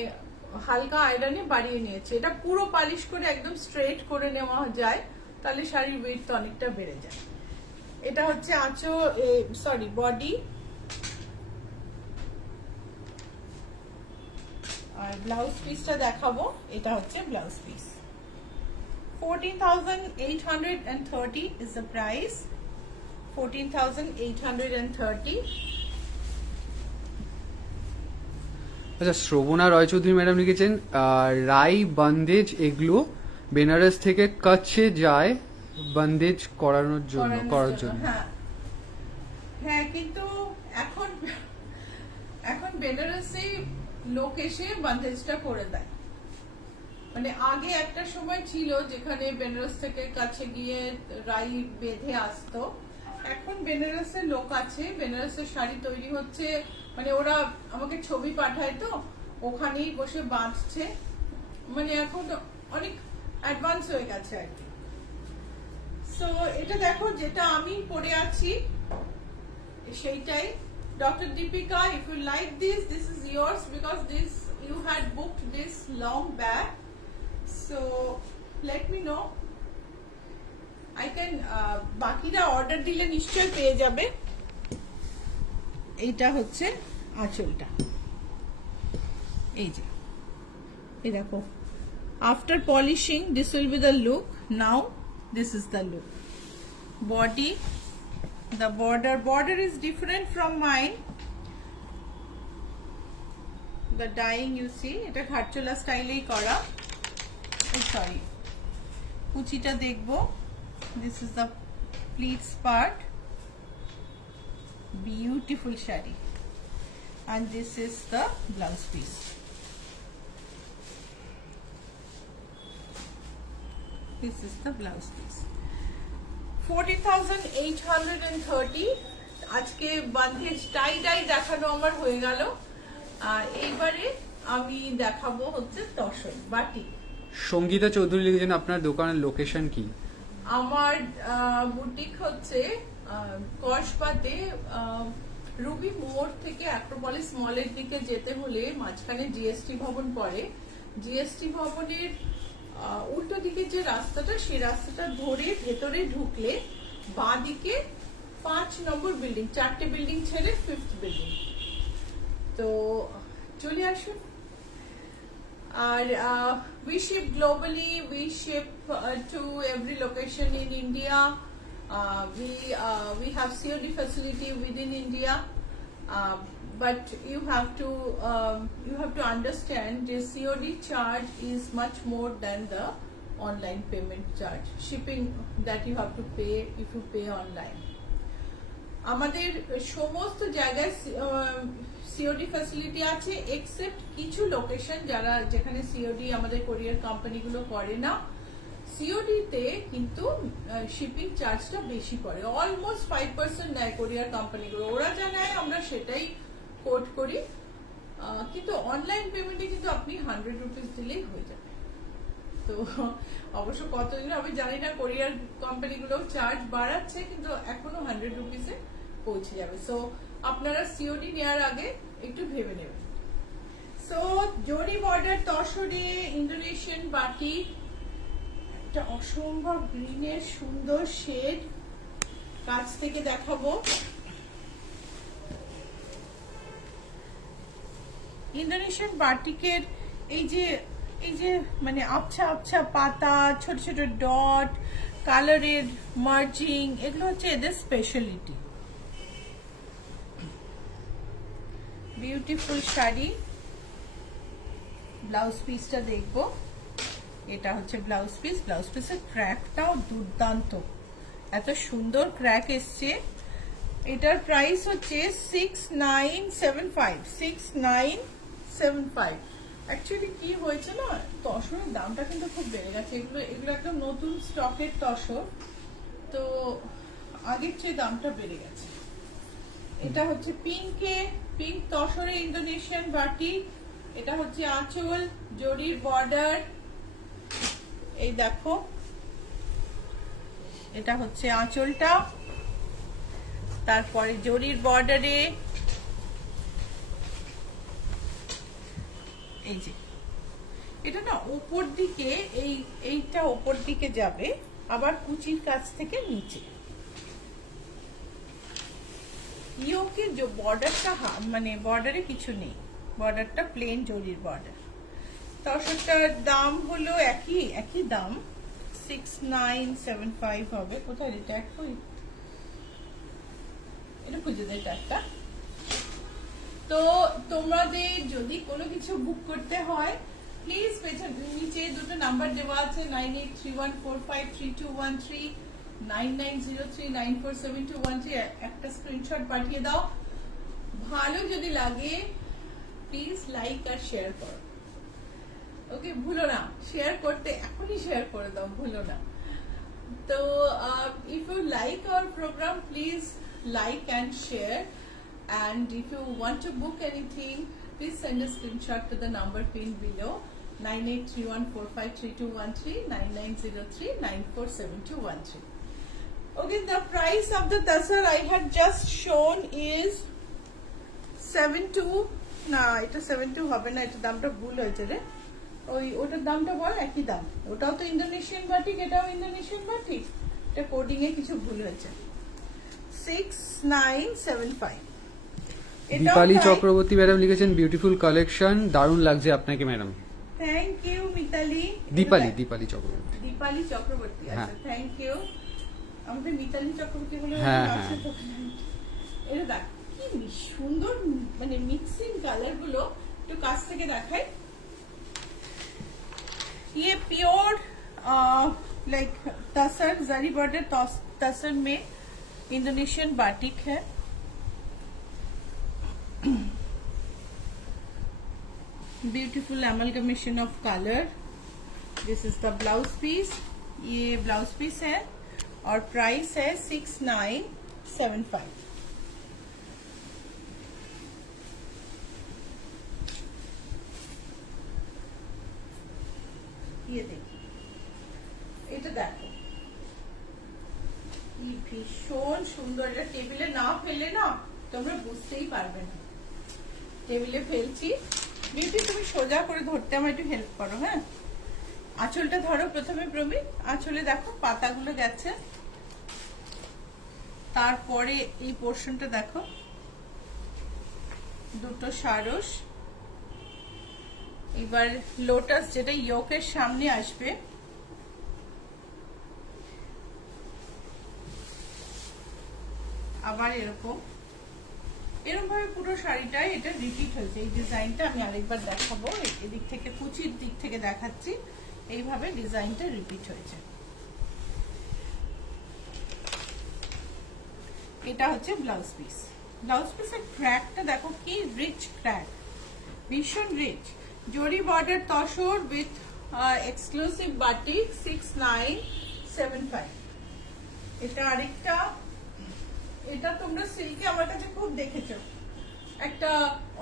হালকা আয়রনে বাড়িয়ে নিয়েছি। এটা পুরো পালিশ করে একদম স্ট্রেট করে নেওয়া যায়, তাহলে শাড়ির ওয়েট অনেকটা বেড়ে যায়। এটা হচ্ছে বডি, আর ব্লাউজ পিসটা দেখাবো। এটা হচ্ছে blouse piece. 14,830 is the price. 14,830. আচ্ছা, শ্রবণা রয়চৌধুরী ম্যাডাম লিখেছেন, রাই বন্দেজ এগুলো বেনারস থেকে কচ্ছে যায় বন্দেজ করার জন্য। হ্যাঁ, কিন্তু এখন বেনারসে লোক এসে বন্দেজটা করে দেয়। মানে আগে একটা সময় ছিল যেখানে বেনারস থেকে কাছে গিয়ে রাই বেঁধে আসতো, এখন বেনারসের লোক আছে, বেনারসের শাড়ি তৈরি হচ্ছে, মানে ওরা আমাকে ছবি পাঠায় তো ওখানেই বসে বাঁধছে, মানে এখন অনেক অ্যাডভান্স হয়ে গেছে আর কি। সো এটা দেখো, যেটা আমি পরে আছি সেইটাই। Doctor Deepika, if you like this is yours because this you had booked this long back. So let me know. I can বাকিরা অর্ডার দিলে নিশ্চয় পেয়ে যাবে। এইটা হচ্ছে আঁচলটা, এই যে এই দেখো After polishing, this will be the look. Now this is the look. Body, the border is different from mine. The dyeing you see, এটা ঘাটচোলা স্টাইলেই করা। সরি, কুচিটা দেখবো। This is the pleats part. Beautiful shari. And this is the blouse piece. This is the blouse piece. 40,830. আজকে বান্ধেজ টাই die দেখানো আমার হয়ে গেল। আর এইবারে আমি দেখাবো হচ্ছে তসর বাটি। সঙ্গীতা চৌধুরী লিখেছেন আপনার দোকানের লোকেশন কি? আমার বুটিক হচ্ছে কসবাতে রুবি মোড় থেকে অ্যাক্রোপলিস মলের দিকে যেতে হলে মাঝখানে জিএসটি ভবন পড়ে। জিএসটি ভবনের উল্টো দিকে যে রাস্তাটা, সেই রাস্তাটা ধরে ভেতরে ঢুকলে বাঁ দিকে 5 নম্বর বিল্ডিং, 4টে বিল্ডিং ছেড়ে 5th বিল্ডিং। তো চলে আসুন। আর we ship globally, we ship to every location in India. We have COD facility within India, but you have to understand the COD charge is much more than the online payment charge. Shipping that you have to pay if you pay online. আমাদের সমস্ত জায়গায় COD facility আছে, except কিছু location যেখানে COD আমাদের কোরিয়ার কোম্পানিগুলো করে না। সিওডি তে কিন্তু শিপিং চার্জটা বেশি পড়ে, অলমোস্ট 5% নেয় কোরিয়ার কোম্পানিগুলো। ওরা যা নেয় আমরা সেটাই কোট করি, কিন্তু অনলাইন পেমেন্টে কিন্তু আপনি 100 রুপিস দিলেই হয়ে যাবে। তো অবশ্য কতদিন আমি জানি না, কোরিয়ার কোম্পানিগুলো চার্জ বাড়াচ্ছে, কিন্তু এখনো 100 রুপিসে পৌঁছে যাবে। সো আপনারা সিওডি নেওয়ার আগে একটু ভেবে নেবেন। সো জরি বর্ডার তসরে ইন্দোনেশিয়ান বাটি, একটা অসম্ভব গ্রিনের সুন্দর শেড, কাছ থেকে দেখাবো। ইন্দোনেশিয়ান বাটিকের এই যে মানে আবছা আবছা পাতা, ছোট ছোট ডট, কালারের মার্জিং, এগুলো হচ্ছে এদের স্পেশালিটি। বিউটিফুল শাড়ি। ব্লাউজ পিসটা দেখবো। এটা হচ্ছে ব্লাউজ পিস। ব্লাউজ পিসের ক্র্যাকটাও দুর্দান্ত, এত সুন্দর ক্র্যাক এসছে। এটার প্রাইস হচ্ছে 6975। অ্যাকচুয়ালি কি হয়েছে না, তসরের দামটা কিন্তু খুব বেড়ে গেছে। এগুলো একদম নতুন স্টকের তসর, তো আগের চেয়ে দামটা বেড়ে গেছে। এটা হচ্ছে পিঙ্ক তসরে ইন্দোনেশিয়ান বাটি। এটা হচ্ছে আঁচল, জরির বর্ডার, এই দেখো এটা হচ্ছে আঁচলটা, তারপরে জরির বর্ডারে এই যে এটা না উপর দিকে, এইটা উপর দিকে যাবে, আবার কুচির কাছ থেকে নিচে। ইয়োকের যে বর্ডারটা মানে বর্ডারে কিছু নেই, বর্ডারটা প্লেন জরির বর্ডার। তসরটার দাম হলো একই দাম, 6975 হবে। কোথায় এটা এটা খুঁজে দেয় ট্যাগটা। তো তোমাদের যদি কোনো কিছু বুক করতে হয়, প্লিজ নিচে দুটো নাম্বার দেওয়া আছে, 9831453213, 9903947213। একটা স্ক্রিনশট পাঠিয়ে দাও। ভালো যদি লাগে প্লিজ লাইক আর শেয়ার করো। ওকে, ভুলো না শেয়ার করতে, এখনই শেয়ার করে দাও, ভুলো না। তো if you like our program, please like and share, and if you want to book anything, please send a screenshot to the number pinned below, 9831453213, 9903947213. Okay, the price of the tasar I had just shown is 72। না, এটা 72 হবে না, এটা দামটা ভুল হয়েছে রে। ওটার দামটা বল, একই দাম। ওটাও তো ইন্দোনেশিয়ান বাটিক, এটাও ইন্দোনেশিয়ান বাটিক, এটা কোডিং এ কিছু ভুল হয়েছে। 6975। দীপালি চক্রবর্তী ম্যাডাম লিখেছেন বিউটিফুল কালেকশন, দারুণ লাগছে আপনাকে madam. Thank you Mitali. Dipali Chakraborty. Dipali Chakraborty, হ্যাঁ। আচ্ছা থ্যাংক ইউ। আমাদের মিতালি চক্রবর্তী বলে হ্যাঁ, আছে হ্যাঁ। তো। এটা দেখ কি সুন্দর, মানে মিক্সিং কালার গুলো একটু কাছ থেকে দেখাই। ये pure like tussar zari border tussar में इंडोनेशियन बाटिक है। Beautiful amalgamation of colour. This is the blouse piece. ये ब्लाउज पीस है और प्राइस है 6975। ये देखिए, এটা দেখো কি ভীষণ সুন্দর। এটা টেবিলে না ফেলে না তোমরা বুঝতেই পারবে না। টেবিলে ফেলছি। বিউটি তুমি সোজা করে ধরতে আমার একটু হেল্প করো। হ্যাঁ, আঁচলটা ধরো প্রথমে প্রবীণ। আঁচলে দেখো পাতাগুলো গেছে, তারপরে এই পোর্শনটা দেখো, দুটো সারস। এবার লোটাস যেটা ইয়োকের সামনে আসবে, আবার এরকম ভাবে পুরো শাড়িটাই এটা রিপিট হয়েছে। এই ডিজাইনটা আমি আরেকবার দেখাবো, এদিক থেকে কুচির দিক থেকে দেখাচ্ছি। এইভাবে ডিজাইনটা রিপিট হয়েছে। এটা হচ্ছে ব্লাউজ পিস। ব্লাউজ পিসের ক্র্যাকটা দেখো কি রিচ ক্র্যাক, ভীষণ রিচ। জরি border tussar with exclusive batik 6975। এটা আরেকটা, এটা তোমরা সিল্কে আমার কাছে খুব দেখেছো, একটা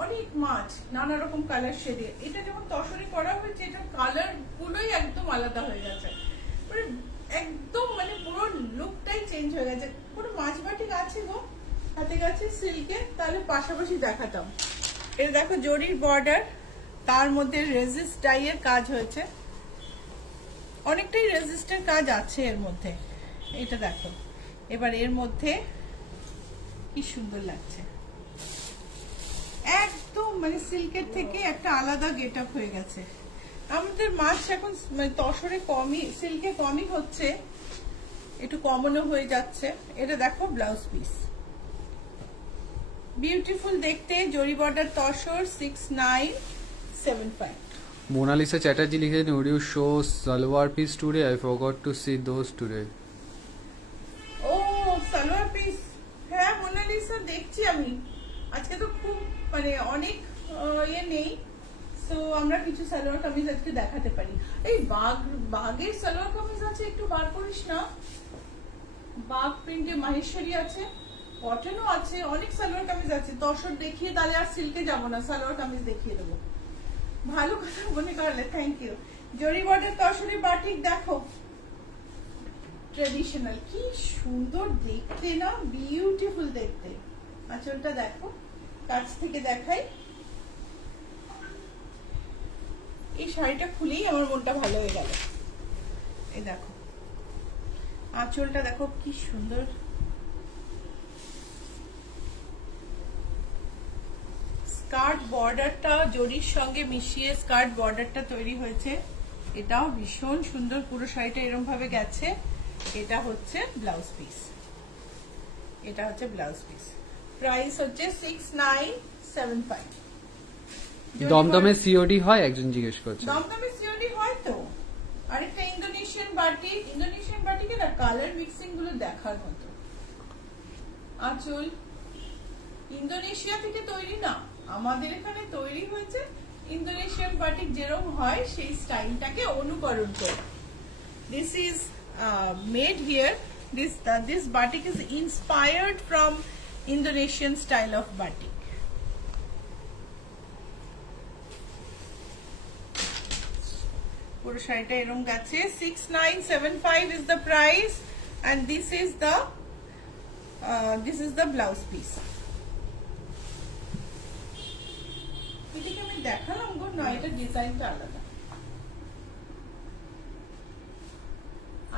অনেক মাছ নানা রকম কালার শেডে। এটা যখন তসরে করা হয়েছে এটা কালার গুলোই একদম আলাদা হয়ে গেছে, একদম মানে পুরো লুকটাই চেঞ্জ হয়ে গেছে। পুরো মাছ বাটিক আছে গো হাতে গেছে সিল্কে, তাহলে পাশাপাশি দেখাতাম। এটা দেখো জরির বর্ডার, তার মধ্যে রেজিস্ট ডাইয়ের কাজ হয়েছে, অনেকটাই রেজিস্টের কাজ আছে এর মধ্যে। এটা দেখো, এবার এর মধ্যে কি সুন্দর লাগছে, একদম মানে সিল্কের থেকে একটা আলাদা গেট আপ হয়ে গেছে। আমাদের মাছ এখন তসরে কমই, সিল্কে কমই হচ্ছে, একটু কমনও হয়ে যাচ্ছে। এটা দেখো ব্লাউজ পিস, বিউটিফুল দেখতে, জরি বর্ডার তসর 6975। মোনালিসা চ্যাটার্জি লিখেছেন, would you show salwar piece today? I forgot to see those today. ও সালোয়ার পিস, হ্যাঁ মোনালিসা দেখছি আমি। আজকে তো খুব মানে অনেক ইয়ে নেই, সো আমরা কিছু সালোয়ার কামিজ আজকে দেখাতে পারি। এই বাগের সালোয়ার কামিজ আছে, একটু বার করিস না। বাগ প্রিন্টে মাহেশ্বরী আছে, কটনও আছে, অনেক সালোয়ার কামিজ আছে। তসর দেখিয়ে তাহলে আর সিল্কে যাবো না, সালোয়ার কামিজ দেখিয়ে দেবো। ভালো কথা মনে করলে, থ্যাংক ইউ। জরি বর্ডার তসরে বাটিক দেখো, ট্রেডিশনাল, কি সুন্দর দেখতে না, বিউটিফুল দেখতে। আঁচলটা দেখো, কাছ থেকে দেখাই। এই শাড়িটা খুলেই আমার মনটা ভালো হয়ে গেল। এই দেখো আঁচলটা দেখো কি সুন্দর, স্কার্ট বর্ডারটা জরির সঙ্গে মিশিয়ে স্কার্ট বর্ডারটা তৈরি হয়েছে। এটাও ভীষণ সুন্দর, পুরো শাড়িটা এরকম ভাবে গেছে। এটা হচ্ছে ব্লাউজ পিস, এটা হচ্ছে ব্লাউজ পিস। প্রাইস হচ্ছে 6975। দমদমে সিওডি হয় একজন জিজ্ঞেস করছে। দমদমে সিওডি হয় তো। আরেকটা ইন্দোনেশিয়ান বাটিক, ইন্দোনেশিয়ান বাটিকের কালার মিক্সিং গুলো দেখার মতো। আঁচল ইন্দোনেশিয়া থেকে তৈরি না, আমাদের এখানে তৈরি হয়েছে। ইন্দোনেশিয়ান বাটিক যেরকম হয় সেই স্টাইলটাকে অনুকরণ করে। This is made here. This batik is inspired from Indonesian style of batik. পুরো শাড়িটা এরকম গেছে। 6975 is the price, and this is the blouse piece. এটাকে আমি দেখালাম গো, না এটা ডিজাইনটা আলাদা।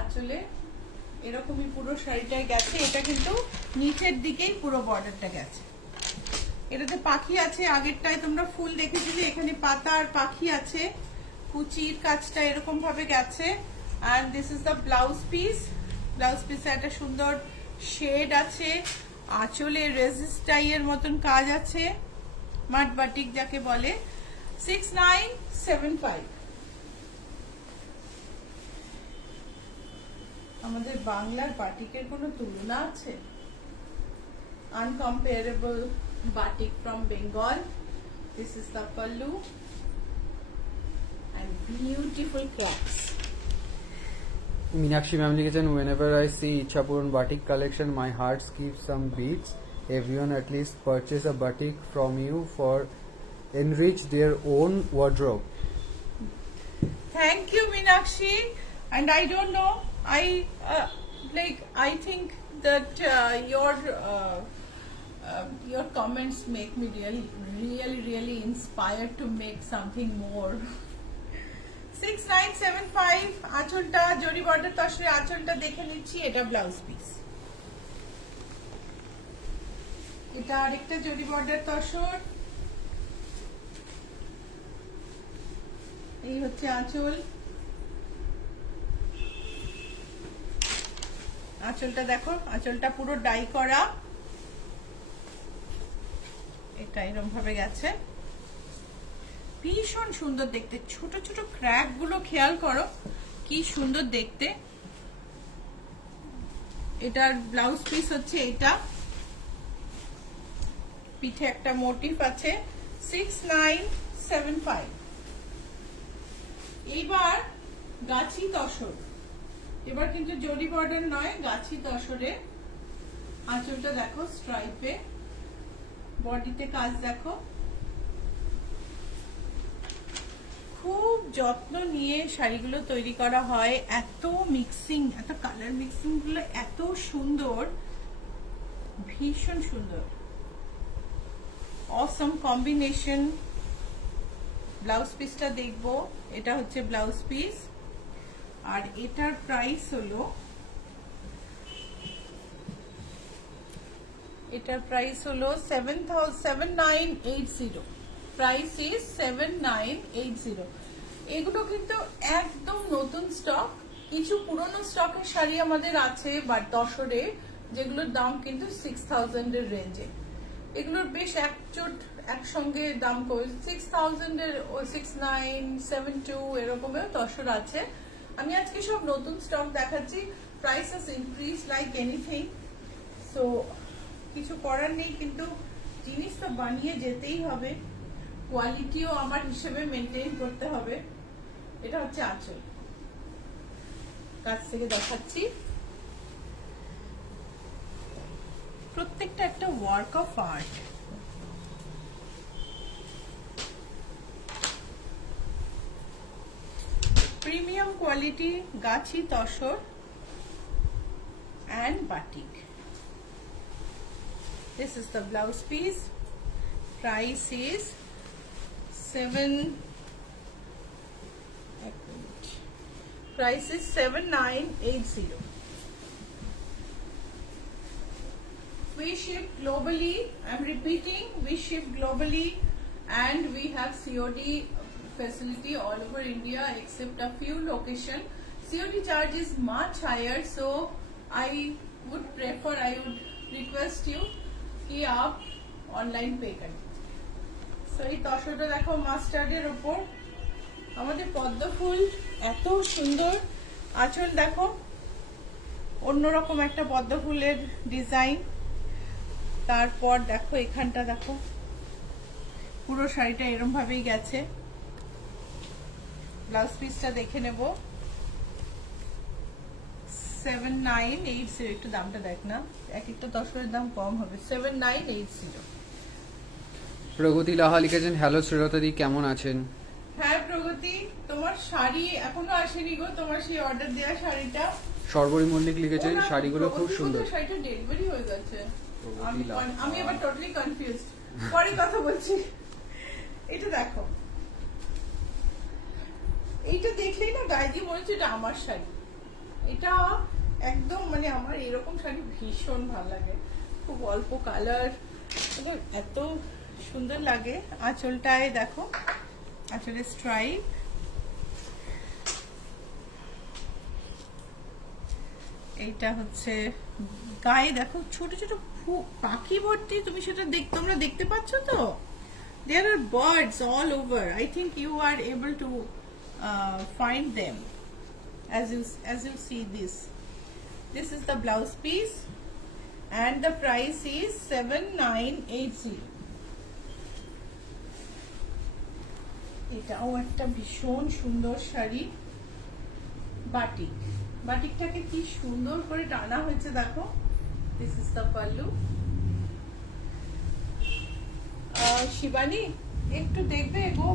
আসলে এরকমই পুরো শাড়িটায় গেছে। এটা কিন্তু নিচের দিকেই পুরো বর্ডারটা গেছে। এটাতে পাখি আছে, আগেরটায় তোমরা ফুল দেখেছিলে, এখানে পাতা আর পাখি আছে। কুচির কাজটা এরকম ভাবে গেছে and this is the blouse piece. Blouse পিসে একটা সুন্দর শেড আছে, আঁচলে রেজিস্ট টাইয়ের মতন কাজ আছে, মাট বাটিক যাকে বলে। 6975। আমাদের বাংলার বাটিকের কোনো তুলনা আছে? Uncomparable batik from Bengal. This is the pallu and beautiful cracks. Meenakshi ma'am লিখেছেন, whenever I see Ichapuran batik collection, my heart skips some beats. Everyone at least purchase a batik from you for enrich their own wardrobe. Thank you, Meenakshi. And I don't know, I think that your comments make me really inspired to make something more. 6975 আঁচলটা জরি border তসরে আঁচলটা দেখে নিচ্ছি। এটা blouse piece, এটা আরেকটা জরি border tussar. এই হচ্ছে আঁচল। আঁচলটা দেখো, আঁচলটা পুরো ডাই করা, এটা এরকম ভাবে গেছে, ভীষণ সুন্দর দেখতে। ছোট ছোট ক্র্যাক গুলো খেয়াল করো, কি সুন্দর দেখতে। এটার ব্লাউজ পিস হচ্ছে এটা, পিঠে একটা মোটিভ আছে। 6975। এইবার গাছি তসর, এবার কিন্তু জরি বর্ডার নয়, গাছি তসরে। আঁচলটা দেখো স্ট্রাইপে, বডিতে কাজ দেখো। খুব যত্ন নিয়ে শাড়িগুলো তৈরি করা হয়, এত মিক্সিং, এত কালার মিক্সিং গুলো এত সুন্দর, ভীষণ সুন্দর, অসম কম্বিনেশন। ব্লাউজ পিসটা দেখবো, এটা হচ্ছে ব্লাউজ পিস, আর এটার প্রাইস হলো, এটার প্রাইস হলো 7980। Price is 7980। এগুলো কিন্তু একদম নতুন স্টক, কিছু পুরনো স্টকের শাড়ি আমাদের আছে বাট তসরে, যেগুলোর দাম কিন্তু 6000 এর রেঞ্জে। এগুলোর বেশ একসঙ্গে দাম করে 6000 এর, 6972 এরকমের তসর আছে। আমি আজকে সব নতুন স্টক দেখাচ্ছি। প্রাইস হাজ ইনক্রিজ লাইক এনিথিং, সো কিছু করার নেই, কিন্তু জিনিস তো বানিয়ে যেতেই হবে, কোয়ালিটিও আমার হিসেবে মেনটেন করতে হবে। এটা হচ্ছে আঁচল, কাছ থেকে দেখাচ্ছি। প্রত্যেকটা একটা work of art. Premium quality Gachhi tussar and batik. This is the blouse piece. Price is 7980. We ship globally. I'm repeating, we ship globally, and we have COD facility all over India except a few locations. COD charge is much higher, so I would request you कि आप online पे करें। So এই তসরটা দেখো মাস্টার্ডের উপর, আমাদের পদ্ম ফুল এত সুন্দর। আঁচল দেখো, অন্যরকম একটা পদ্ম ফুলের ডিজাইন। তারপর দেখো এখানটা দেখো, পুরো শাড়িটা এরকম ভাবেই গেছে। ব্লাউজ পিসটা দেখে নেব। 7980। একটু দামটা দেখ না, এক একটা তসরের দাম কম হবে। 7980। প্রগতি লাহা লিখেছেন, হ্যালো শ্রীলতাদি, কেমন আছেন? হ্যাঁ প্রগতি, তোমার শাড়ি এখনো আসেনি গো, তোমার সেই অর্ডার দেওয়া শাড়িটা। সর্বরী মল্লিক লিখেছেন, শাড়িগুলো খুব সুন্দর। শাড়িটা ডেলিভারি হয়ে গেছে, আমি এবার টোটালি কনফিউজড, পরে কথা বলছি। এটা দেখো, এইটা দেখলেই না গায়ে দিয়ে মনে হচ্ছে এটা আমার শাড়ি। এটা একদম মানে আমার এরকম শাড়ি ভীষণ ভালো লাগে, খুব অল্প কালার, এত সুন্দর লাগে। আঁচলটায় দেখো, আঁচলের স্ট্রাইপ, এইটা হচ্ছে গায়ে দেখো ছোট ছোট পাখি ভর্তি, তুমি সেটা তোমরা দেখতে পাচ্ছ তো? There are birds all over. I think you are able to find them as you see this. This is the blouse piece and the price is 7980. এটাও একটা ভীষণ সুন্দর শাড়ি, বাটিক। বাটিকটাকে কি সুন্দর করে টানা হয়েছে দেখো। This is the pallu. Shivani একটু দেখবে গো,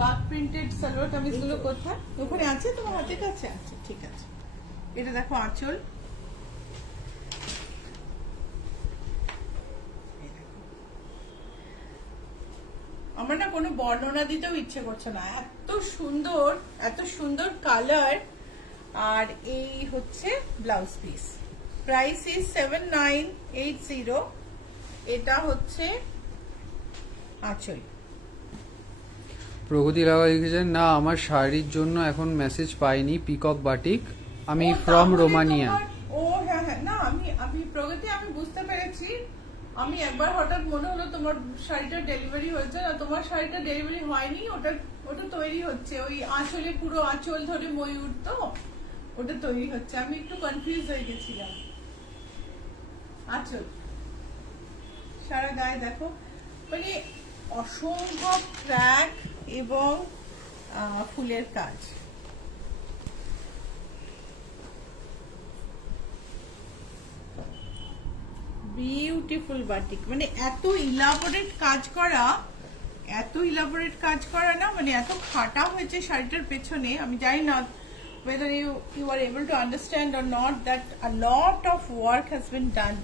বাগ প্রিন্টেড সালোয়ার কামিজগুলো কোথায়? ওখানে আছে তোমার হাতের কাছে? আছে, ঠিক আছে। এটা দেখো আঁচল, আমার না কোনো বর্ণনা দিতেও ইচ্ছে করছে না, এত সুন্দর কালার। আর এই হচ্ছে ব্লাউজ পিস, প্রাইস ইজ 7980। এটা হচ্ছে আঁচল। প্রগতি লাগা লিখেছেন, না আমার শাড়ির জন্য এখন মেসেজ পাইনি, পিকক বাটিক, আমি ও, ফ্রম তাহলে রোমানিয়া। ও হ্যাঁ হ্যাঁ, না আমি প্রগতি আমি বুঝতে পেরেছি। আমি একবার হঠাৎ মনে হলো তোমার শাড়িটা ডেলিভারি হয়েছে না, তোমার শাড়িটা ডেলিভারি হয়নি, ওটা তৈরি হচ্ছে। ওই আঁচলে পুরো আঁচল ধরে ময়ূর তো ওটা তৈরি হচ্ছে, আমি একটু কনফিউজ হয়ে গেছিলাম। আঁচল সারা গায়ে দেখো, মানে অসম্ভব ট্র্যাক এবং ফুলের কাজ। বিউটিফুল বাটিক, মানে এত ইলাবোরেট কাজ করা না, মানে এত খাটা হয়েছে শাড়িটার পেছনে। আমি জানি না whether you are able to understand or not that a lot of work has been done.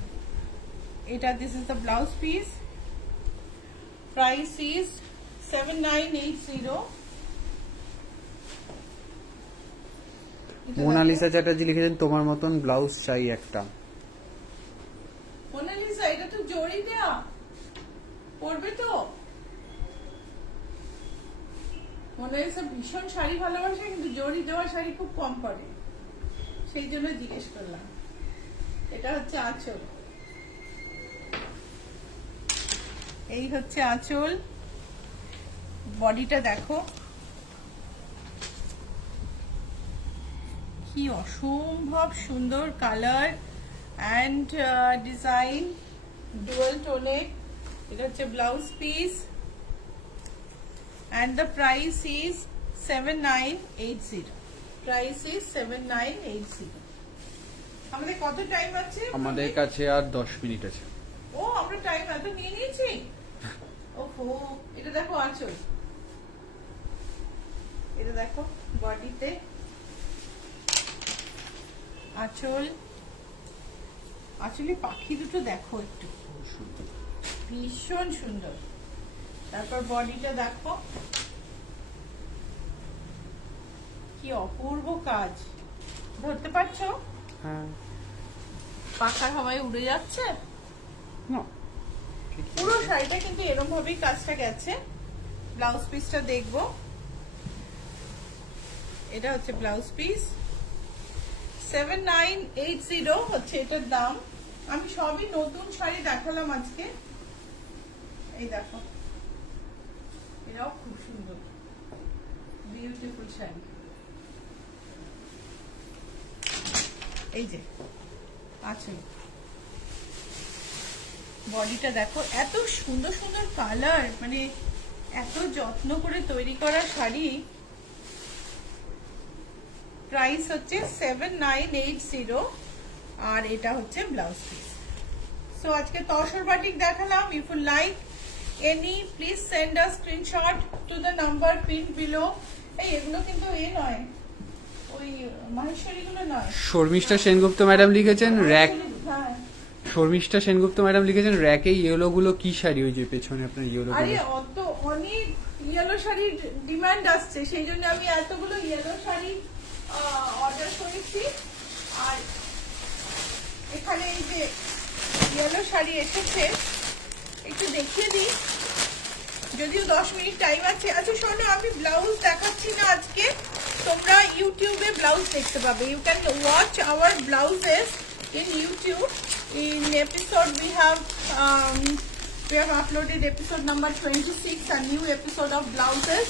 This is the blouse piece. Price is 7980. Monalisa Chatterjee লিখেছেন, তোমার মতন ব্লাউজ চাই একটা। মোনালিসা, এটা তো জড়ি দেয়া, পরবে তো? মোনালিসা ভীষণ শাড়ি ভালোবাসে, কিন্তু জড়ি দেওয়া শাড়ি খুব কম পরে, সেই জন্য জিজ্ঞেস করলাম। এটা হচ্ছে আঁচল, এই হচ্ছে আঁচল। বডিটা দেখো কি অসম্ভব সুন্দর কালার অ্যান্ড ডিজাইন, ডুয়াল টোনে। এটা হচ্ছে blouse piece and the price is 7980. Price is 7980. আমাদের কত টাইম আছে? আমাদের কাছে আর 10 মিনিট আছে। ও, আমরা টাইম এত নিয়ে নিয়েছি। ওহো, এটা দেখো আঁচল, এটা দেখো বডিতে আঁচল, আঁচলে পাখি দুটো দেখো একটু, ভীষণ সুন্দর। তারপর বডিটা দেখো কি অপূর্ব কাজ, ধরতে পারছো? হ্যাঁ, পাখার হাওয়ায় উড়ে যাচ্ছে না পুরো শাড়িটা, কিন্তু এরকম ভাবেই কাজটা গেছে। ব্লাউজ পিসটা দেখবো, এটা হচ্ছে ব্লাউজ পিস, 7980 হচ্ছে এটার দাম। আমি সবই নতুন শাড়ি দেখালাম আজকে। এই দেখো, এটাও খুব সুন্দর, বিউটিফুল শাড়ি। এই যে আছে, বডিটা দেখো, এত সুন্দর সুন্দর কালার, মানে এত যত্ন করে তৈরি করা শাড়ি। প্রাইস হচ্ছে 7980 আর এটা হচ্ছে ব্লাউজ পিস। সো আজকে তসর বাটিক দেখালাম। If you like any, please send a screenshot to the number pinned below. এই এগুলো কিন্তু নয়, ওই মাহেশ্বরী গুলো নয়। শর্মিষ্ঠা সেনগুপ্ত ম্যাডাম লিখেছেন, র‍্যাক। হ্যাঁ, শর্মিষ্ঠা সেনগুপ্ত ম্যাডাম লিখেছেন, র‍্যাকে ইয়েলো গুলো কি শাড়ি? ওই যে পেছনে আপনার ইয়েলো আরে গুলো। অনেক ইয়েলো শাড়ির ডিমান্ড আসছে, সেই জন্য আমি এতগুলো ইয়েলো শাড়ি অর্ডার করেছি। আর এখানে এই যে ইয়েলো শাড়ি এসেছে, একটু দেখিয়ে দিই, যদিও 10 মিনিট টাইম আছে। আচ্ছা শোনো, আমি ব্লাউজ দেখাচ্ছি না আজকে, তোমরা ইউটিউবে ব্লাউজ দেখতে পাবে। You can watch our blouses in YouTube. In episode we have uploaded episode number 26, a new episode of blouses,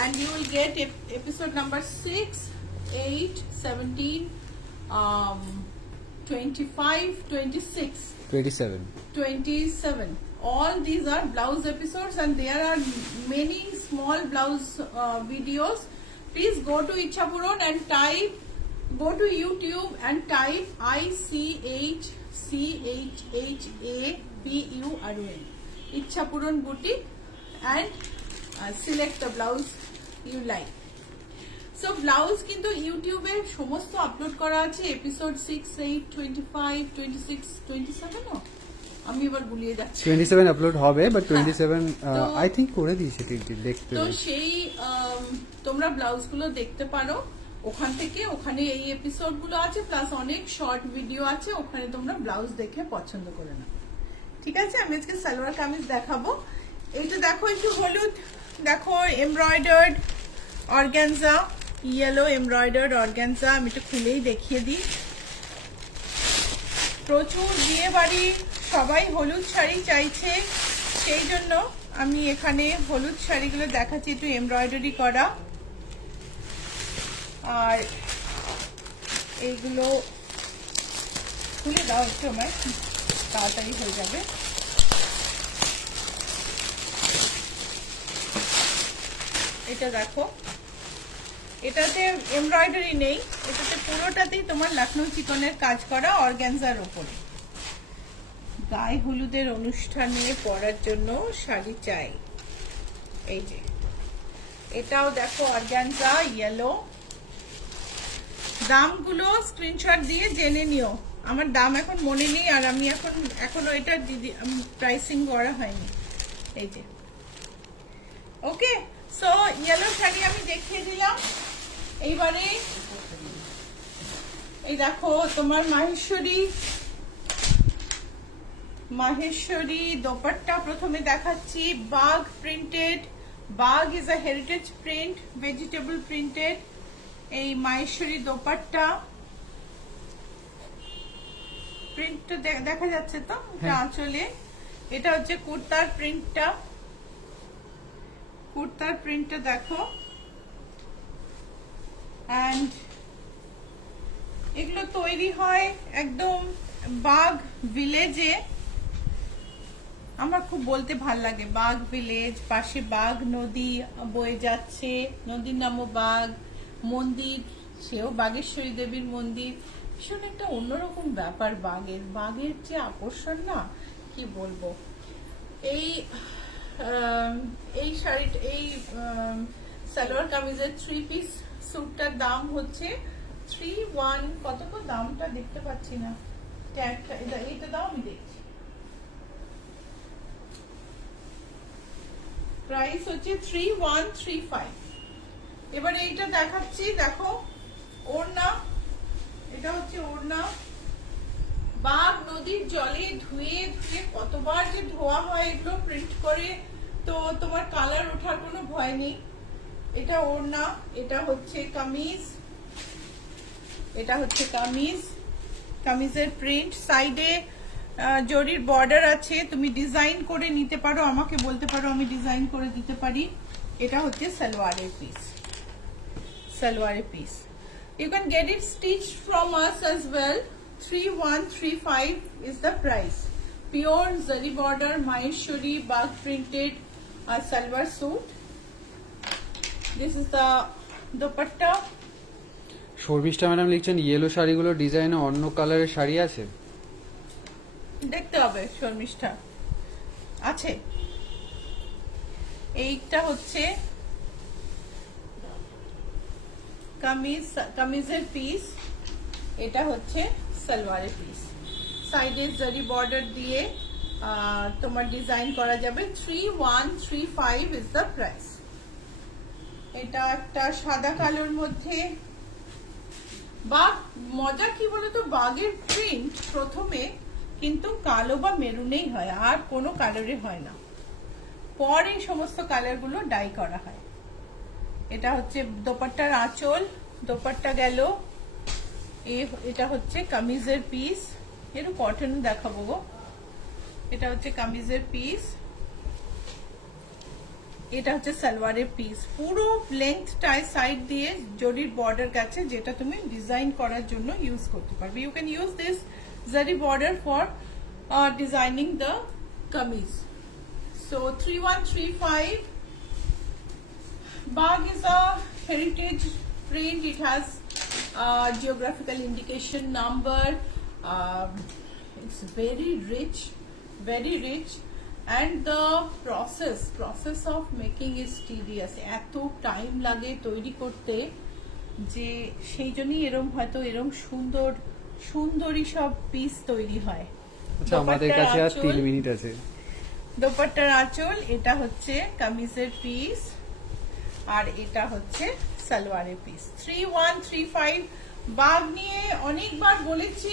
and you will get episode number 6, 8, 17, 25, 26, 27. All these are blouse episodes, and there are many small blouse videos. Please go to Ichapuron and go to YouTube and type ICHCHHAPURON Ichapuron Boutique and select the blouse you like. So blouse কিন্তু ইউটিউবে সমস্ত upload করা আছে, episode 6, 8, 25, 26, 27 ও আমি এবার গুলিয়ে যাচ্ছি। 27 upload হবে, বাট 27 তো- আই থিংক করে দিয়েছে দেখতে। তো সেই তোমরা ব্লাউজগুলো দেখতে পারো ওখান থেকে। ওখানে এই এপিসোড গুলো আছে, প্লাস অনেক শর্ট ভিডিও আছে, ওখানে তোমরা ব্লাউজ দেখে পছন্দ করে নাও। ঠিক আছে, আমি আজকে সালোয়ার কামিজ দেখাবো। এইটা দেখো, একটু হলুদ দেখো, embroidered organza, yellow embroidered organza. আমি একটু খুলেই দেখিয়ে দিই। প্রচুর বিয়ে বাড়ি সবাই হলুদ শাড়ি চাইছে, সেই জন্য আমি এখানে হলুদ শাড়িগুলো দেখাচ্ছি, একটু এমব্রয়ডারি করা। আর এইগুলো খুলে দাও একটু, আমার তাড়াতাড়ি হয়ে যাবে। এটা দেখো, এটাতে এমব্রয়ডারি নেই, এটাতে পুরোটাতেই তোমার লখনৌ চিকনের কাজ করা অর্গানজার উপরে। গায়ে হলুদের অনুষ্ঠানে পরার জন্য শাড়ি চাই। এই যে এটাও দেখো অর্গানজা ইয়েলো। দামগুলো স্ক্রিনশট দিয়ে জেনে নিও, আমার দাম এখন মনে নেই, আর আমি এখনো এটা প্রাইসিং করা হয়নি। এই যে ওকে, সো ইয়েলো শাড়ি আমি দেখিয়ে দিলাম। এইবারে এই দেখো তোমার মাহেশ্বরী দোপাট্টা প্রথমে দেখাচ্ছি। বাঘ প্রিন্টেড, বাঘ is a heritage print, vegetable printed. এই মাহেশ্বরী দোপাট্টা প্রিন্টটা দেখা যাচ্ছে তো, এটা আঁচলে। এটা হচ্ছে কুর্তার প্রিন্টটা দেখো। এন্ড এগুলো তৈরি হয় একদম বাঘ ভিলেজে। আমার খুব বলতে ভাল লাগে, বাঘ ভিলেজ, পাশে বাঘ নদী বয়ে যাচ্ছে, নদীর নামও বাঘ, মন্দির সেও বাঘেশ্বরী দেবীর মন্দির। ভীষণ একটা অন্যরকম ব্যাপার বাঘের যে আকর্ষণ, না কি বলবো। এই শাড়িটা, এই সালোয়ার কামিজের 3 পিস স্যুটটার দাম হচ্ছে 31, কত দামটা দেখতে পাচ্ছি না, এইটা দাও আমি দেখছি। প্রাইস হচ্ছে 3135। এবার এইটা দেখাচ্ছি, দেখো ওড়না, এটা হচ্ছে ওড়না। বাঘ নদীর জলে ধুয়ে কতবার যে ধোয়া হয় এগুলো প্রিন্ট করে, তো তোমার কালার ওঠার কোনো ভয় নেই। এটা ওড়না, এটা হচ্ছে কামিজ, কামিজের প্রিন্ট। সাইডে জরির বর্ডার আছে, তুমি ডিজাইন করে নিতে পারো, আমাকে বলতে পারো, আমি ডিজাইন করে দিতে পারি। এটা হচ্ছে সালোয়ারের piece. You can get it stitched from us as well. 3135 is the price. Pure zari border Maheshwari bag printed salwar suit. This is the dupatta. Sharmistha madam লিখছেন ইয়েলো শাড়িগুলো ডিজাইনে অন্য কালারের শাড়ি আছে? দেখতে হবে শর্মিষ্ঠা, আছে। এইটা হচ্ছে কামিজের পিস, এটা হচ্ছে সালোয়ারের পিস। সাইডে জরি বর্ডার দিয়ে তোমার ডিজাইন করা যাবে। 3135 ইজ দ্য প্রাইস। এটা একটা সাদা কালোর মধ্যে বাঘ। মজা কি বলতো, বাঘের প্রিন্ট প্রথমে কিন্তু কালো বা মেরুনেই হয়, আর কোনো কালারে হয় না, পরে সমস্ত কালার গুলো ডাই করা হয়। এটা হচ্ছে দোপাট্টার আঁচল, দোপাট্টা গেল। এটা হচ্ছে কামিজের পিস, একটু কটন দেখাবো গো। এটা হচ্ছে কামিজের পিস, এটা হচ্ছে সালোয়ারের পিস। পুরো লেন্থটায় সাইড দিয়ে জরির বর্ডার গেছে, যেটা তুমি ডিজাইন করার জন্য ইউজ করতে পারবে। ইউ ক্যান ইউজ দিস জারি border for designing the kameez. So 3135 Bag is a heritage print. It has geographical indication number. It's very rich, and the process of making is tedious. এত time লাগে তৈরি করতে যে সেই জন্যই এরম হয়তো এরম সুন্দরী সব পিস তৈরি হয়। আচ্ছা, আমাদের কাছে আর 3 মিনিট আছে। দোপাট্টার আঁচল, এটা হচ্ছে কামিজের পিস, আর এটা হচ্ছে সালোয়ারের পিস। 3135 বাগ নিয়ে অনেকবার বলেছি,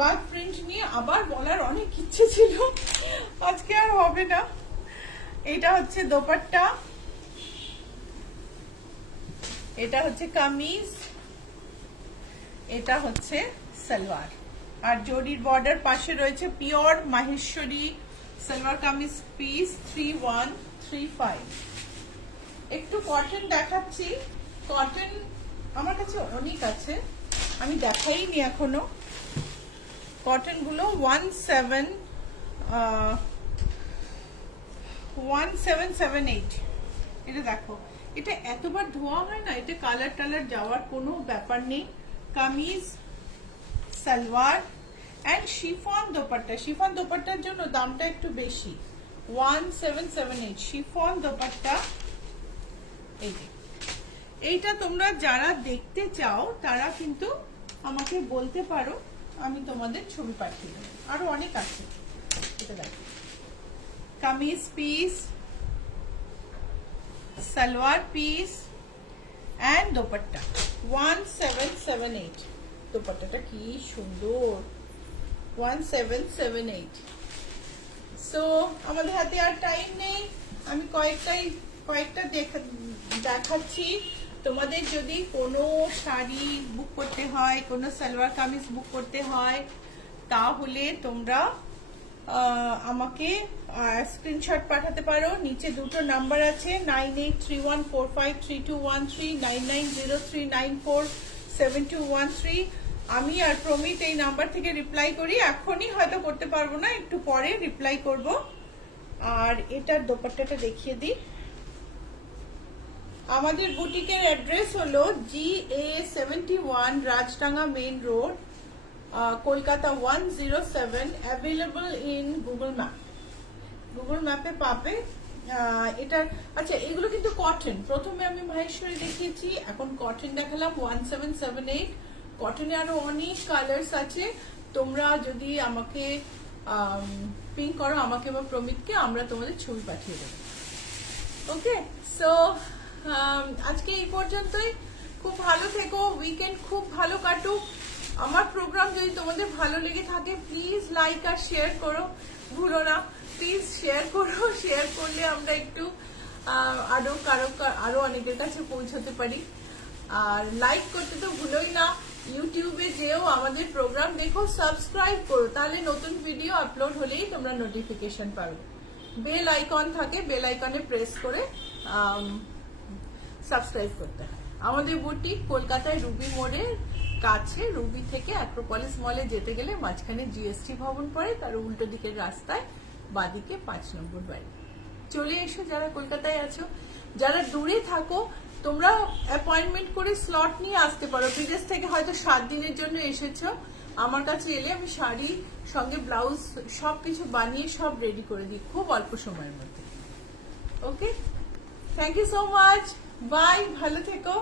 বাগ প্রিন্ট নিয়ে আবার বলার অনেক ইচ্ছে ছিল, আজকে আর হবে না। এটা হচ্ছে দোপাট্টা, এটা হচ্ছে কামিজ, এটা হচ্ছে সালোয়ার। আর জরির বর্ডার পাশে রয়েছে পিওর মাহেশ্বরী সালোয়ার কামিজ পিস 3135। একটু কটন দেখাচ্ছি। কটন আমার কাছে অনেক আছে, আমি দেখাইনি এখনো। কটন গুলো 1778। এটা দেখো, এটা এতবার ধোয়া হয় না, এটা কালার টালার যাওয়ার কোনো ব্যাপার নেই। Kameez, salwar and chiffon dupatta. Chiffon দোপাট্টার জন্য দামটা একটু বেশি, 1778 শিফন দোপাট্টা। এইটা তোমরা যারা দেখতে চাও তারা কিন্তু আমাকে বলতে পারো, আমি তোমাদের ছবি পাঠিয়ে দেবো। আরো অনেক আছে। এটা দেখো, kameez piece, salwar piece and dupatta 1778। দোপাট্টাটা কি সুন্দর, 1778। সো আমাদের হাতে আর টাইম নেই, আমি কয়েকটা দেখাচ্ছি। তোমাদের যদি কোনো শাড়ি বুক করতে হয়, কোনো সালোয়ার কামিজ বুক করতে হয়, তাহলে তোমরা আমাকে স্ক্রিনশট পাঠাতে পারো। নিচে দুটো নাম্বার আছে, 9831453213, 9903947213। আমি আর প্রমিত এই নাম্বার থেকে রিপ্লাই করি। এখনই হয়তো করতে পারবো না, একটু পরে রিপ্লাই করব। আর এটার দোপাট্টাটা দেখিয়ে দিই। আমাদের বুটিকের অ্যাড্রেস হলো GA71 Rajdanga main road, Kolkata 107। Available in Google map. Google ম্যাপে পাবে এটার। আচ্ছা, এগুলো কিন্তু কটন। প্রথমে আমি মাহেশ্বরী দেখিয়েছি, এখন কটন দেখালাম 1778। কটনে আরো অনেক কালার্স আছে। তোমরা যদি আমাকে পিং করো, আমাকে বা প্রমিতকে, আমরা তোমাদের ছবি পাঠিয়ে দেবো। ওকে, সো আজকে এই পর্যন্তই। খুব ভালো থেকো, উইকেন্ড খুব ভালো কাটুক। আমার প্রোগ্রাম যদি তোমাদের ভালো লেগে থাকে, প্লিজ লাইক আর শেয়ার করো, ভুলো না। প্লিজ শেয়ার করো, শেয়ার করলে আমরা একটু আরো অনেকের কাছে পৌঁছতে পারি। আর লাইক করতে তো ভুলোই না। ইউটিউবে যেও আমাদের প্রোগ্রাম দেখো, সাবস্ক্রাইব করো, তাহলে নতুন ভিডিও আপলোড হলেই তোমরা নোটিফিকেশন পাবে। বেল আইকন থাকে, বেল আইকনে প্রেস করে সাবস্ক্রাইব করতে হয়। আমাদের বুটিক কলকাতায় রুবি মোড়ের কাছে, রুবি থেকে অ্যাক্রোপলিস মলে যেতে গেলে মাঝখানে জিএসটি ভবন পড়ে, তার উল্টো দিকের রাস্তায় বাদিকে 5 নম্বর বাড়ি। চলে এসো যারা কলকাতায় আছো। যারা দূরে থাকো, তোমরা অ্যাপয়েন্টমেন্ট করে স্লট নিয়ে আসতে পারো। বিদেশ থেকে হয়তো 7 দিনের জন্য এসেছো, আমার কাছে এলে আমি শাড়ি সঙ্গে ব্লাউজ সবকিছু বানিয়ে সব রেডি করে দিই খুব অল্প সময়ের মধ্যে। Okay, thank you so much, bye, ভালো থেকো।